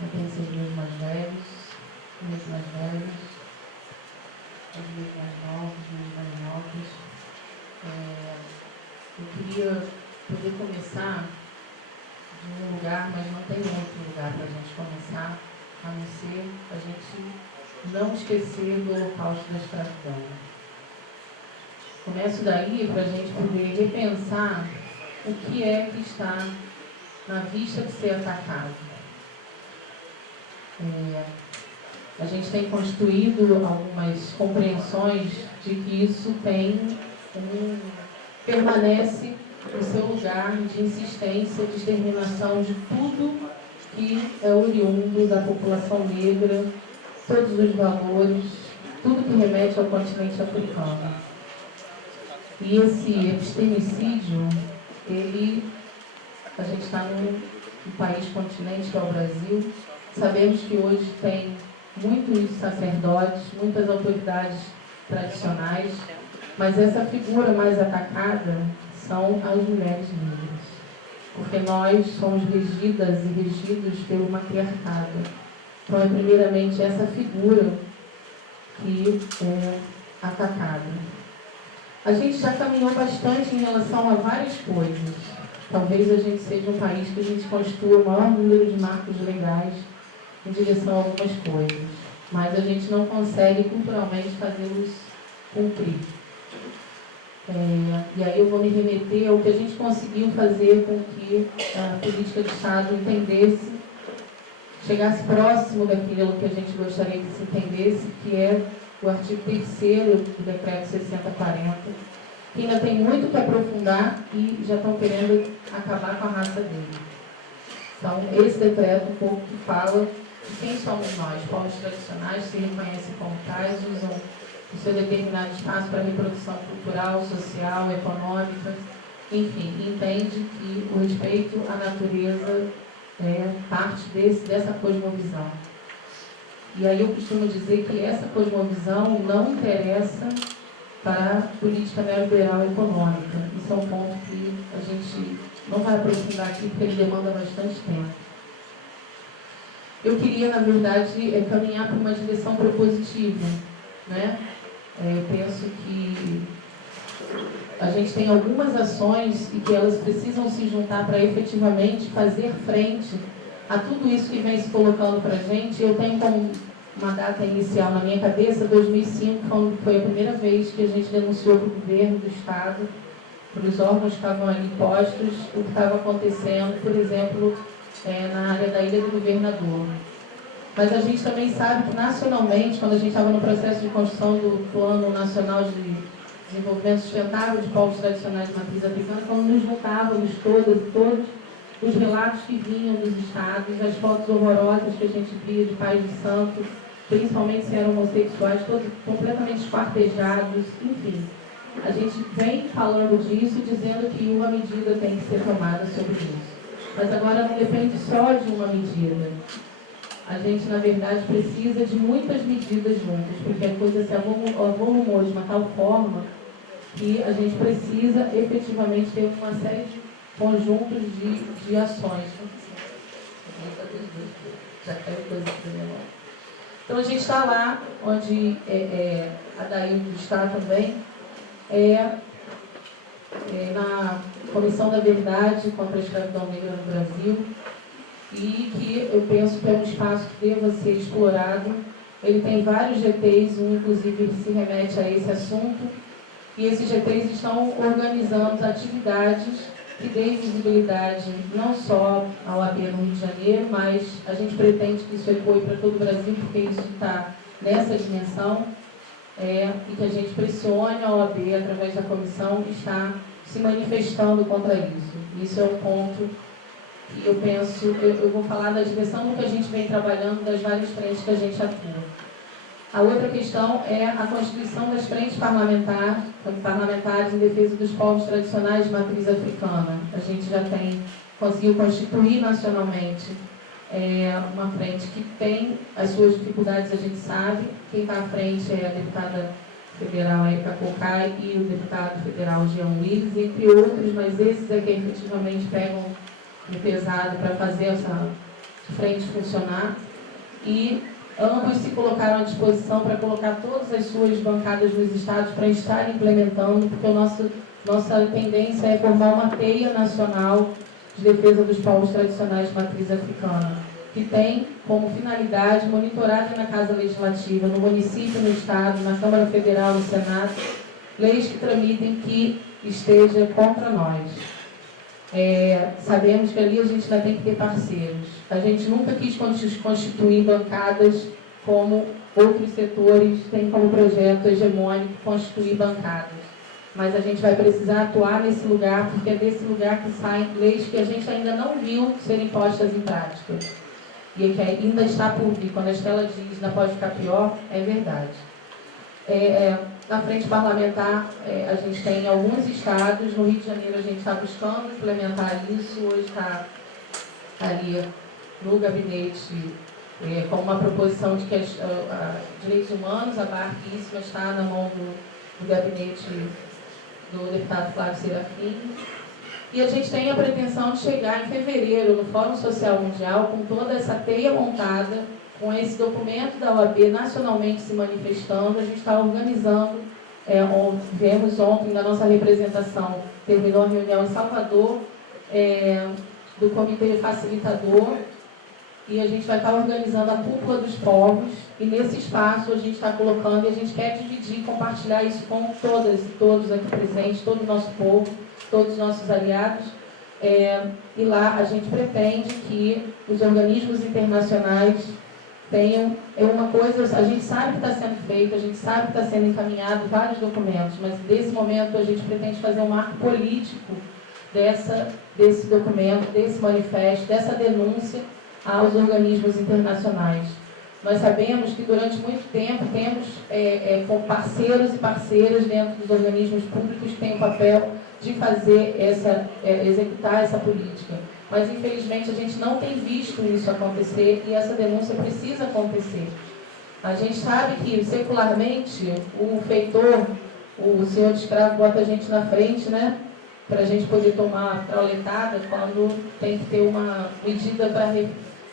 A benção dos meus mais velhos, meus mais velhos, os meus mais novos, meus mais novos. Eu queria poder começar de um lugar, mas não tem outro lugar para a gente começar, a não ser a gente não esquecer do holocausto da escravidão. Começo daí para a gente poder repensar o que é que está na vista de ser atacado. A gente tem construído algumas compreensões de que isso permanece no seu lugar de insistência, de exterminação de tudo que é oriundo da população negra, todos os valores, tudo que remete ao continente africano. E esse epistemicídio, a gente está num país continente, que é o Brasil. Sabemos que hoje tem muitos sacerdotes, muitas autoridades tradicionais, mas essa figura mais atacada são as mulheres negras, porque nós somos regidas e regidos pelo matriarcado. Então é primeiramente essa figura que é atacada. A gente já caminhou bastante em relação a várias coisas. Talvez a gente seja um país que a gente construa o maior número de marcos legais em direção a algumas coisas, mas a gente não consegue culturalmente fazê-los cumprir. E aí eu vou me remeter ao que a gente conseguiu fazer com que a política de Estado entendesse, chegasse próximo daquilo que a gente gostaria que se entendesse, que é o artigo 3º do decreto 6040, que ainda tem muito que aprofundar e já estão querendo acabar com a raça dele. Então, esse decreto um pouco que fala de quem somos nós, povos tradicionais, se reconhecem como tais, usam o seu determinado espaço para reprodução cultural, social, econômica, enfim, entende que o respeito à natureza é parte dessa cosmovisão. E aí eu costumo dizer que essa cosmovisão não interessa para a política neoliberal econômica. Isso é um ponto que a gente não vai aprofundar aqui porque ele demanda bastante tempo. Eu queria, na verdade, caminhar para uma direção propositiva, né? Eu penso que a gente tem algumas ações e que elas precisam se juntar para efetivamente fazer frente a tudo isso que vem se colocando para a gente. Eu tenho como uma data inicial na minha cabeça, 2005, foi a primeira vez que a gente denunciou para o governo do Estado, para os órgãos que estavam ali postos, o que estava acontecendo, por exemplo, na área da Ilha do Governador. Mas a gente também sabe que nacionalmente, quando a gente estava no processo de construção do Plano Nacional de Desenvolvimento Sustentável de Povos Tradicionais de Matriz Africana, quando nos juntávamos todas e todos, os relatos que vinham dos estados, as fotos horrorosas que a gente via de pais de santo, principalmente se eram homossexuais, todos completamente esquartejados, enfim. A gente vem falando disso, dizendo que uma medida tem que ser tomada sobre isso. Mas agora não depende só de uma medida. A gente, na verdade, precisa de muitas medidas juntas, porque a coisa se avolumou de uma tal forma que a gente precisa efetivamente ter uma série de conjuntos de ações. Então a gente está lá, onde a Daildo está também, na Comissão da Verdade contra a Escravidão Negra no Brasil, e que eu penso que é um espaço que deva ser explorado. Ele tem vários GTs, um inclusive se remete a esse assunto, e esses GTs estão organizando atividades que deem visibilidade não só ao OAB no Rio de Janeiro, mas a gente pretende que isso ecoe para todo o Brasil, porque isso está nessa dimensão, e que a gente pressione a OAB, através da comissão, que está se manifestando contra isso. Isso é um ponto que eu penso, eu vou falar da direção do que a gente vem trabalhando, das várias frentes que a gente atua. A outra questão é a constituição das frentes parlamentares em defesa dos povos tradicionais de matriz africana. A gente já conseguiu constituir nacionalmente uma frente que tem as suas dificuldades, a gente sabe. Quem está à frente é a deputada federal Érica Cocai e o deputado federal Jean Willis, entre outros, mas esses é que efetivamente pegam no pesado para fazer essa frente funcionar. E ambos se colocaram à disposição para colocar todas as suas bancadas nos estados para estar implementando, porque nossa tendência é formar uma teia nacional de defesa dos povos tradicionais de matriz africana, que tem como finalidade monitorar na Casa Legislativa, no município, no Estado, na Câmara Federal, no Senado, leis que tramitem que esteja contra nós. Sabemos que ali a gente ainda tem que ter parceiros. A gente nunca quis constituir bancadas como outros setores têm como projeto hegemônico constituir bancadas. Mas a gente vai precisar atuar nesse lugar, porque é desse lugar que saem leis que a gente ainda não viu serem postas em prática. E que ainda está por vir. Quando a Estela diz ainda pode ficar pior, é verdade. Na frente parlamentar, a gente tem alguns estados. No Rio de Janeiro, a gente está buscando implementar isso. Hoje está ali no gabinete com uma proposição de que direitos humanos, a barquíssima, está na mão do gabinete do deputado Flávio Serafim. E a gente tem a pretensão de chegar em fevereiro no Fórum Social Mundial com toda essa teia montada, com esse documento da OAB nacionalmente se manifestando. A gente está organizando, vemos ontem na nossa representação, terminou a reunião em Salvador, do Comitê Facilitador, e a gente vai estar organizando a Cúpula dos Povos, e nesse espaço a gente está colocando, e a gente quer dividir e compartilhar isso com todas e todos aqui presentes, todo o nosso povo, todos os nossos aliados, e lá a gente pretende que os organismos internacionais tenham uma coisa, a gente sabe que está sendo feito, a gente sabe que está sendo encaminhado vários documentos, mas nesse momento a gente pretende fazer um marco político desse documento, desse manifesto, dessa denúncia aos organismos internacionais. Nós sabemos que durante muito tempo temos parceiros e parceiras dentro dos organismos públicos que têm o papel de fazer executar essa política. Mas, infelizmente, a gente não tem visto isso acontecer e essa denúncia precisa acontecer. A gente sabe que, secularmente, o feitor, o senhor de escravo bota a gente na frente, né? para a gente poder tomar trauletada quando tem que ter uma medida para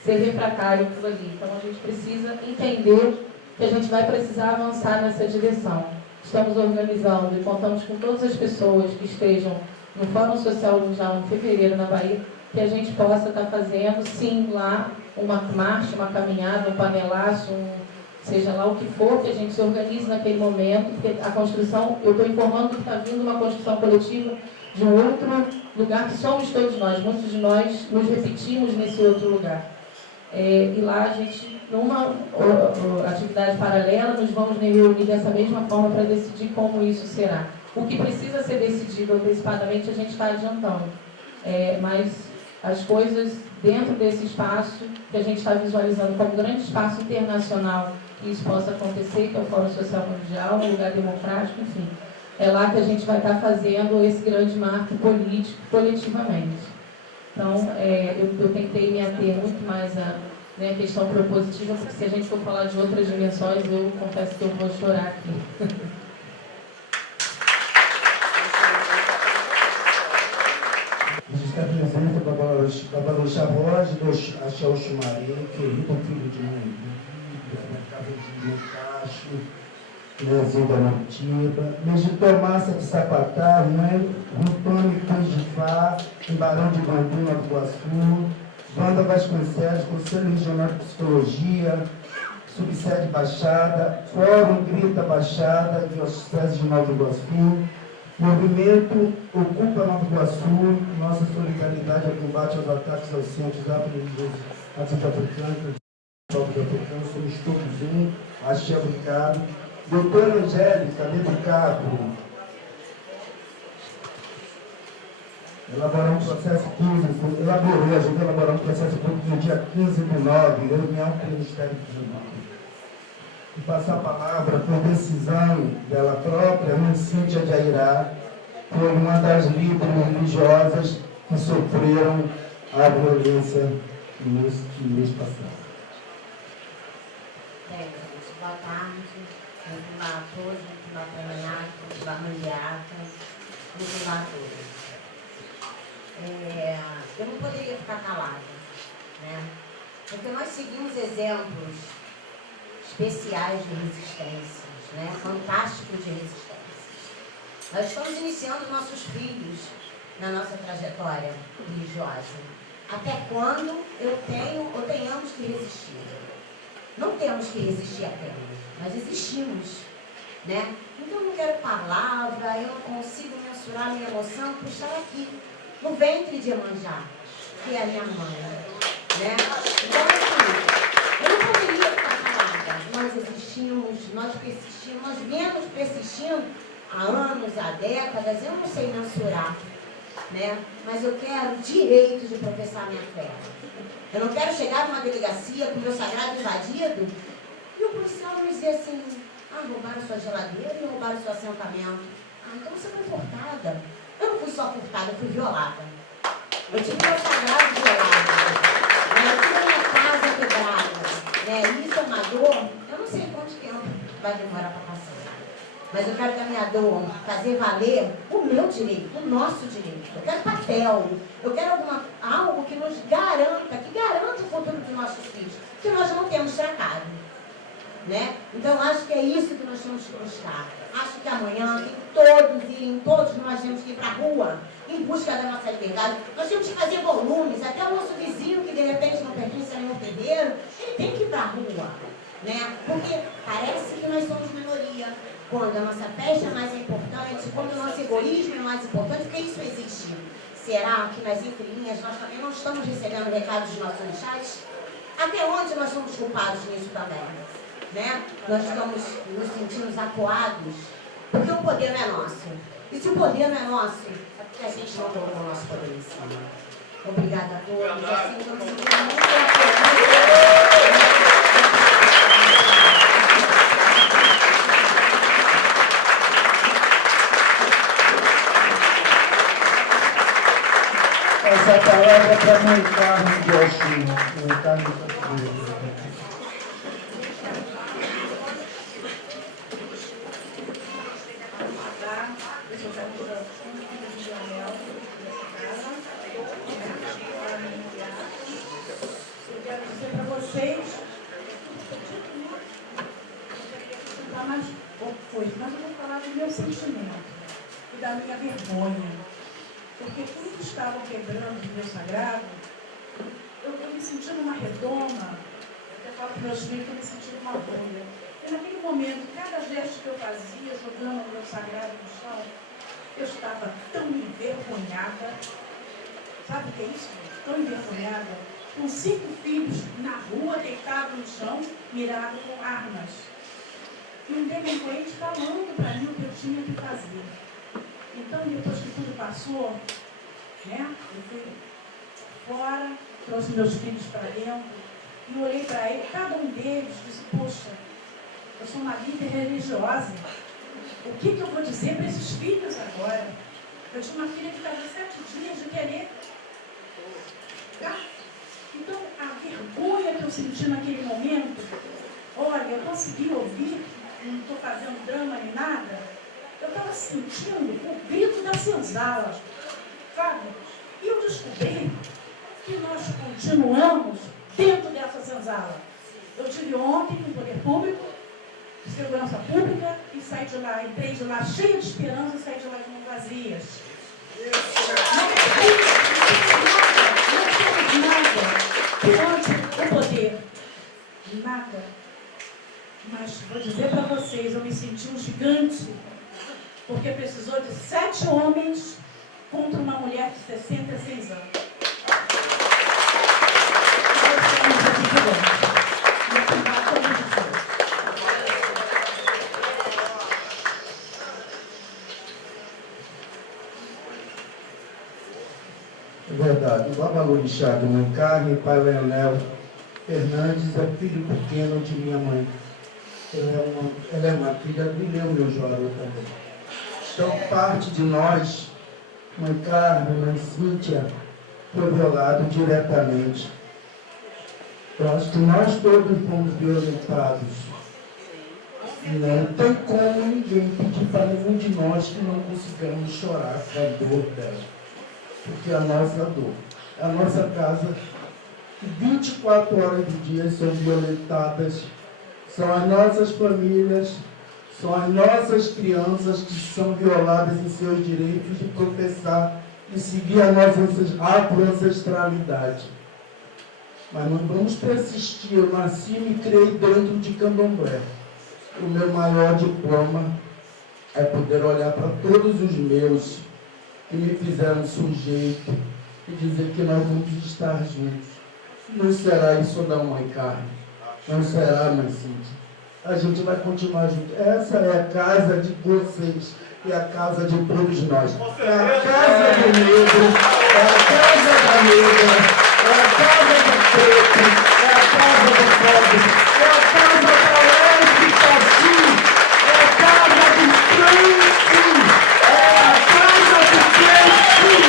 ser refratário aquilo ali. Então a gente precisa entender que a gente vai precisar avançar nessa direção. Estamos organizando e contamos com todas as pessoas que estejam no Fórum Social Mundial em fevereiro na Bahia, que a gente possa estar fazendo, sim, lá uma marcha, uma caminhada, um panelaço, seja lá o que for, que a gente se organize naquele momento, porque a construção, eu estou informando que está vindo uma construção coletiva de um outro lugar que somos todos nós. Muitos de nós nos repetimos nesse outro lugar. E lá a gente, numa atividade paralela, nos vamos reunir dessa mesma forma para decidir como isso será. O que precisa ser decidido antecipadamente a gente está adiantando. Mas as coisas dentro desse espaço que a gente está visualizando como grande espaço internacional que isso possa acontecer, que é o Fórum Social Mundial, um lugar democrático, enfim. É lá que a gente vai estar fazendo esse grande marco político coletivamente. Então, eu tentei me ater muito mais à questão propositiva, porque se a gente for falar de outras dimensões, eu confesso que eu vou chorar aqui. Está presente Babaluxa Rosa, do Axel Xumaré, querido filho de mãe, casa de Cacho, Nezinho da Mortiba, Meditor Massa de Sapatar, Rutônio Cruz de Fá, em Barão de Bandu, Nova Iguaçu, Wanda Vasconcelos, Conselho Regional de Psicologia, Subsede Baixada, Fórum Grita Baixada, Diocese de Nova Iguaçu, Movimento Ocupa Nova Iguaçu, nossa solidariedade ao combate aos ataques aos centros africanos, somos todos um, axé, obrigado. Doutora Angélica Ledo Cabo, elaborou um processo público, ajudou a elaborar um processo público no dia 15/9, reunião com o Ministério Público. E passar a palavra por decisão dela própria, Cíntia de Airá, foi uma das líderes religiosas que sofreram a violência neste mês passado. Boa tarde, muito lá a todos, muito lá a Manhaca, muito lá a Mandiaca, muito lá a todos. Eu não poderia ficar calada, né? Porque nós seguimos exemplos especiais de resistências, né? Fantásticos de resistências. Nós estamos iniciando nossos filhos na nossa trajetória religiosa. Até quando eu tenho ou tenhamos que resistir? Não temos que resistir apenas, mas existimos, né? Então eu não quero palavra, eu não consigo mensurar a minha emoção por estar aqui, no ventre de Iemanjá, que é a minha mãe, né? Então assim, eu não poderia ficar calada. Nós existimos, nós persistimos, nós viemos persistindo há anos, há décadas, eu não sei mensurar, né? Mas eu quero direito de professar minha fé. Eu não quero chegar numa delegacia com o meu sagrado invadido e o policial me dizer assim, roubaram sua geladeira e roubaram seu assentamento. Então você foi furtada. Eu não fui só furtada, eu fui violada. Eu tive meu sagrado violado. Eu tive a minha casa quebrada. Isso é uma dor, eu não sei quanto tempo vai demorar para passar. Mas eu quero que a minha dor fazer valer o meu direito, o nosso direito. Eu quero papel, eu quero algo que nos garanta, o futuro dos nossos filhos, que nós não temos tratado. Né? Então, acho que é isso que nós temos que buscar. Acho que amanhã todos nós temos que ir para a rua em busca da nossa liberdade. Nós temos que fazer volumes, até o nosso vizinho que de repente não pertence a nenhum terreiro, ele tem que ir para a rua. Né? Porque parece que nós somos minoria. Quando a nossa festa é mais importante, quando o nosso egoísmo é mais importante, porque isso existe. Será que nas entrelinhas nós também não estamos recebendo recados dos nossos orixás? Até onde nós somos culpados nisso também? Né? Nós estamos nos sentindo acuados, porque o poder não é nosso. E se o poder não é nosso, é porque a gente não colocou o nosso poder em cima. Obrigada a todos. Assim, eu me sinto muito essa palavra é para mãe Carlos de Oxum, o Carlos de Deixa eu do meu sentimento e da minha vergonha. Porque quando estavam quebrando o meu sagrado, eu me senti numa redoma. Eu falo para meus filhos que eu me senti numa bolha. E naquele momento, cada gesto que eu fazia, jogando o meu sagrado no chão, eu estava tão envergonhada. Sabe o que é isso? Tão envergonhada. Com 5 filhos na rua, deitados no chão, mirados com armas. E um delinquente falando para mim o que eu tinha que fazer. Então, depois que tudo passou, né, eu fui fora, trouxe meus filhos para dentro, e olhei para ele, cada um deles disse, poxa, eu sou uma líder religiosa, o que eu vou dizer para esses filhos agora? Eu tinha uma filha que estava 7 dias de querer. Tá? Então, a vergonha que eu senti naquele momento, olha, eu consegui ouvir, não estou fazendo drama nem nada, eu estava sentindo o grito da senzala, sabe? E eu descobri que nós continuamos dentro dessa senzala. Eu tive ontem no Poder Público, Segurança Pública, e saí de lá, entrei de lá cheia de esperança e saí de lá de mãos vazias. Não temos nada perante o poder. Nada. Mas vou dizer para vocês, eu me senti um gigante, porque precisou de 7 homens contra uma mulher de 66 anos. É verdade, o Babalorixá de mãe Carmen, pai Leonel Fernandes é filho pequeno de minha mãe. Ela é uma filha do meu Jório também. Então, parte de nós, mãe Carmen, mãe Cíntia, foi violado diretamente. Eu acho que nós todos fomos violentados. Não tem como ninguém pedir para nenhum de nós que não consigamos chorar com a dor dela. Porque a nossa dor, a nossa casa, 24 horas do dia são violentadas. São as nossas famílias, são as nossas crianças que são violadas em seus direitos de professar e seguir a nossa afro-ancestralidade. Mas não vamos persistir. Eu nasci e me criei dentro de Candomblé. O meu maior diploma é poder olhar para todos os meus que me fizeram sujeito e dizer que nós vamos estar juntos. Não será isso da mãe Carmen. Não será, mãe Cíntia. A gente vai continuar junto. Essa é a casa de vocês. É a casa de todos nós. É a casa do negro. É a casa da negra. É a casa do preto. É a casa do pobre. É a casa da lésbica, sim. É a casa do trans, sim. É a casa do gay, sim.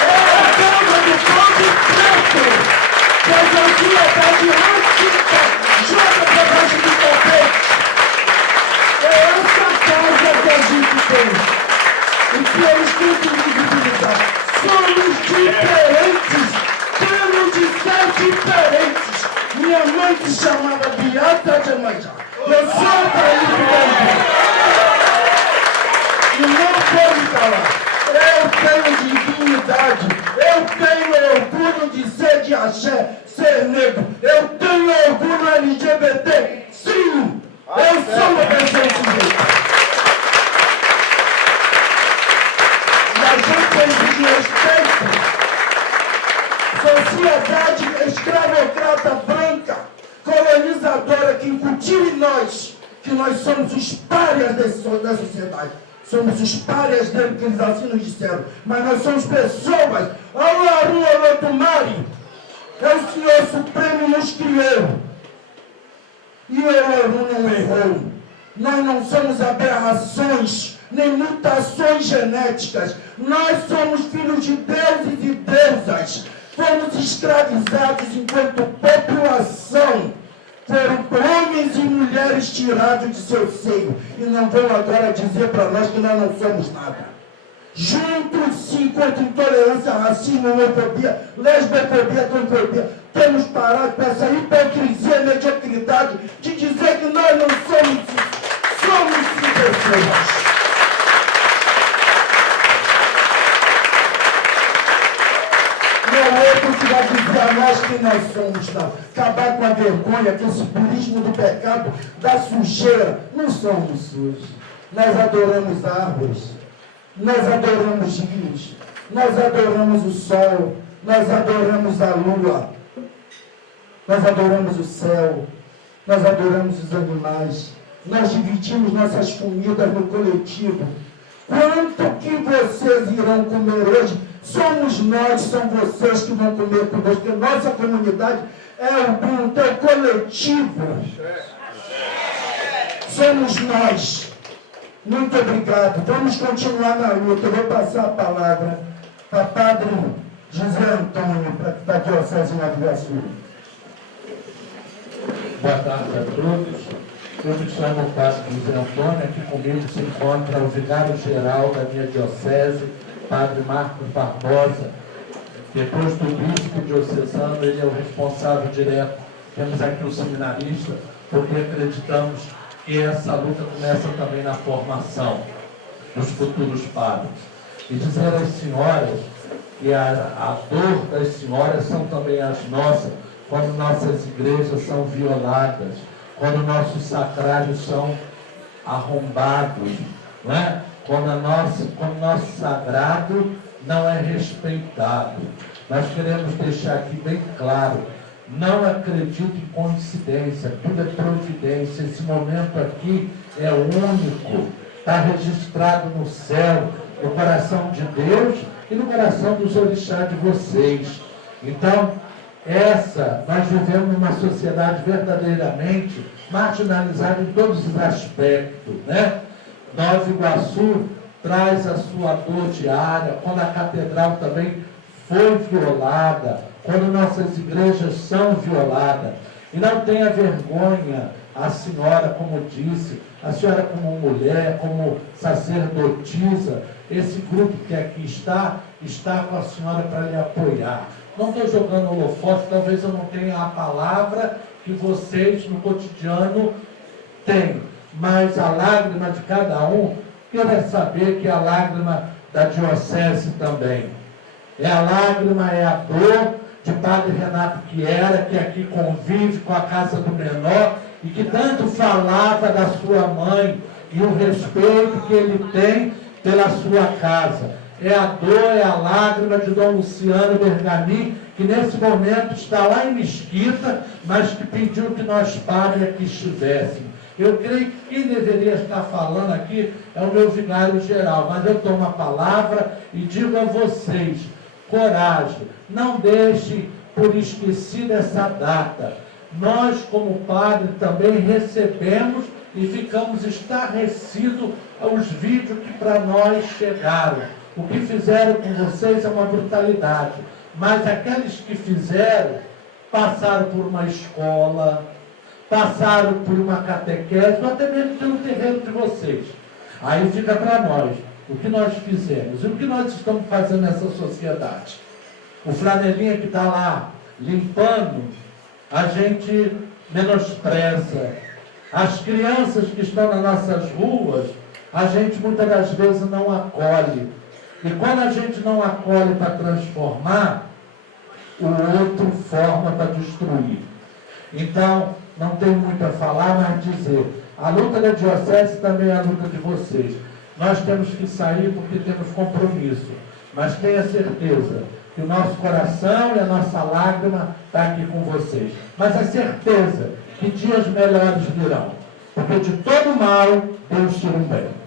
É a casa do pobre preto. Que a sociedade racista joga para baixo do tapete. É essa casa que a gente tem. E que eles têm que visibilizar. Somos diferentes. Temos de ser diferentes. Minha mãe se chamava Beata de Amanjá. Eu sou daí e não pode falar. Eu tenho dignidade. Eu tenho orgulho de ser de axé, ser negro. Eu tenho orgulho LGBT. Sim, eu sou uma pessoa sujeita. E a gente exige respeito. Sociedade escravocrata branca, colonizadora, que incutiu em nós que nós somos os párias da sociedade. Somos os párias dele, que eles assim nos disseram. Mas nós somos pessoas. Alaru Olodumare. É o Senhor Supremo nos criou. E o Alaru não errou. Nós não somos aberrações, nem mutações genéticas. Nós somos filhos de deuses e deusas. Fomos escravizados enquanto população. Foram homens e mulheres tirados de seu seio. E não vão agora dizer para nós que nós não somos nada. Juntos, sim, contra intolerância, racismo, homofobia, lesbofobia, transfobia, temos parado com essa hipocrisia e mediocridade de dizer que nós não somos isso. Somos sim pessoas. nós somos, não. Acabar com a vergonha, com esse turismo do pecado, da sujeira. Não somos sujos. Nós adoramos árvores, nós adoramos rios, nós adoramos o sol, nós adoramos a lua, nós adoramos o céu, nós adoramos os animais, nós dividimos nossas comidas no coletivo. Quanto que vocês irão comer hoje? Somos nós, são vocês que vão comer conosco, porque nossa comunidade é o grupo, é o coletivo. Somos nós. Muito obrigado. Vamos continuar na luta. Eu vou passar a palavra para Padre José Antônio, da Diocese de Nova Iguaçu. Boa tarde a todos. Eu me chamo Padre José Antônio. Aqui comigo se encontra o vigário-geral da minha diocese, Padre Marcos Barbosa. Depois do bispo diocesano, ele é o responsável direto. Temos aqui o seminarista, porque acreditamos que essa luta começa também na formação dos futuros padres. E dizer às senhoras que a dor das senhoras são também as nossas, quando nossas igrejas são violadas, quando nossos sacrários são arrombados, não é? Quando o nosso sagrado não é respeitado. Nós queremos deixar aqui bem claro, não acredito em coincidência, tudo é providência. Esse momento aqui é único, está registrado no céu, no coração de Deus e no coração dos orixás de vocês. Então, nós vivemos numa sociedade verdadeiramente marginalizada em todos os aspectos, né? Nova Iguaçu traz a sua dor diária, quando a catedral também foi violada, quando nossas igrejas são violadas. E não tenha vergonha, a senhora, como disse, a senhora como mulher, como sacerdotisa, esse grupo que aqui está com a senhora para lhe apoiar. Não estou jogando holofote, talvez eu não tenha a palavra que vocês no cotidiano têm, mas a lágrima de cada um, quero saber que é a lágrima da diocese também. É a lágrima, é a dor de Padre Renato Chiera, que aqui convive com a Casa do Menor e que tanto falava da sua mãe e o respeito que ele tem pela sua casa. É a dor, é a lágrima de Dom Luciano Bergamin, que nesse momento está lá em Mesquita, mas que pediu que nós padres aqui estivéssemos. Eu creio que quem deveria estar falando aqui é o meu vigário-geral, mas eu tomo a palavra e digo a vocês, coragem, não deixe por esquecida essa data. Nós, como padre, também recebemos e ficamos estarrecidos aos vídeos que para nós chegaram. O que fizeram com vocês é uma brutalidade, mas aqueles que fizeram passaram por uma escola, passaram por uma catequese, ou até mesmo pelo terreno de vocês. Aí fica para nós o que nós fizemos e o que nós estamos fazendo nessa sociedade. O flanelinha que está lá limpando, a gente menospreza. As crianças que estão nas nossas ruas, a gente muitas das vezes não acolhe. E quando a gente não acolhe para transformar, o outro forma para destruir. Então, não tem muito a falar, mas dizer, a luta da diocese também é a luta de vocês. Nós temos que sair porque temos compromisso, mas tenha certeza que o nosso coração e a nossa lágrima está aqui com vocês. Mas a certeza que dias melhores virão, porque de todo mal Deus tira um bem.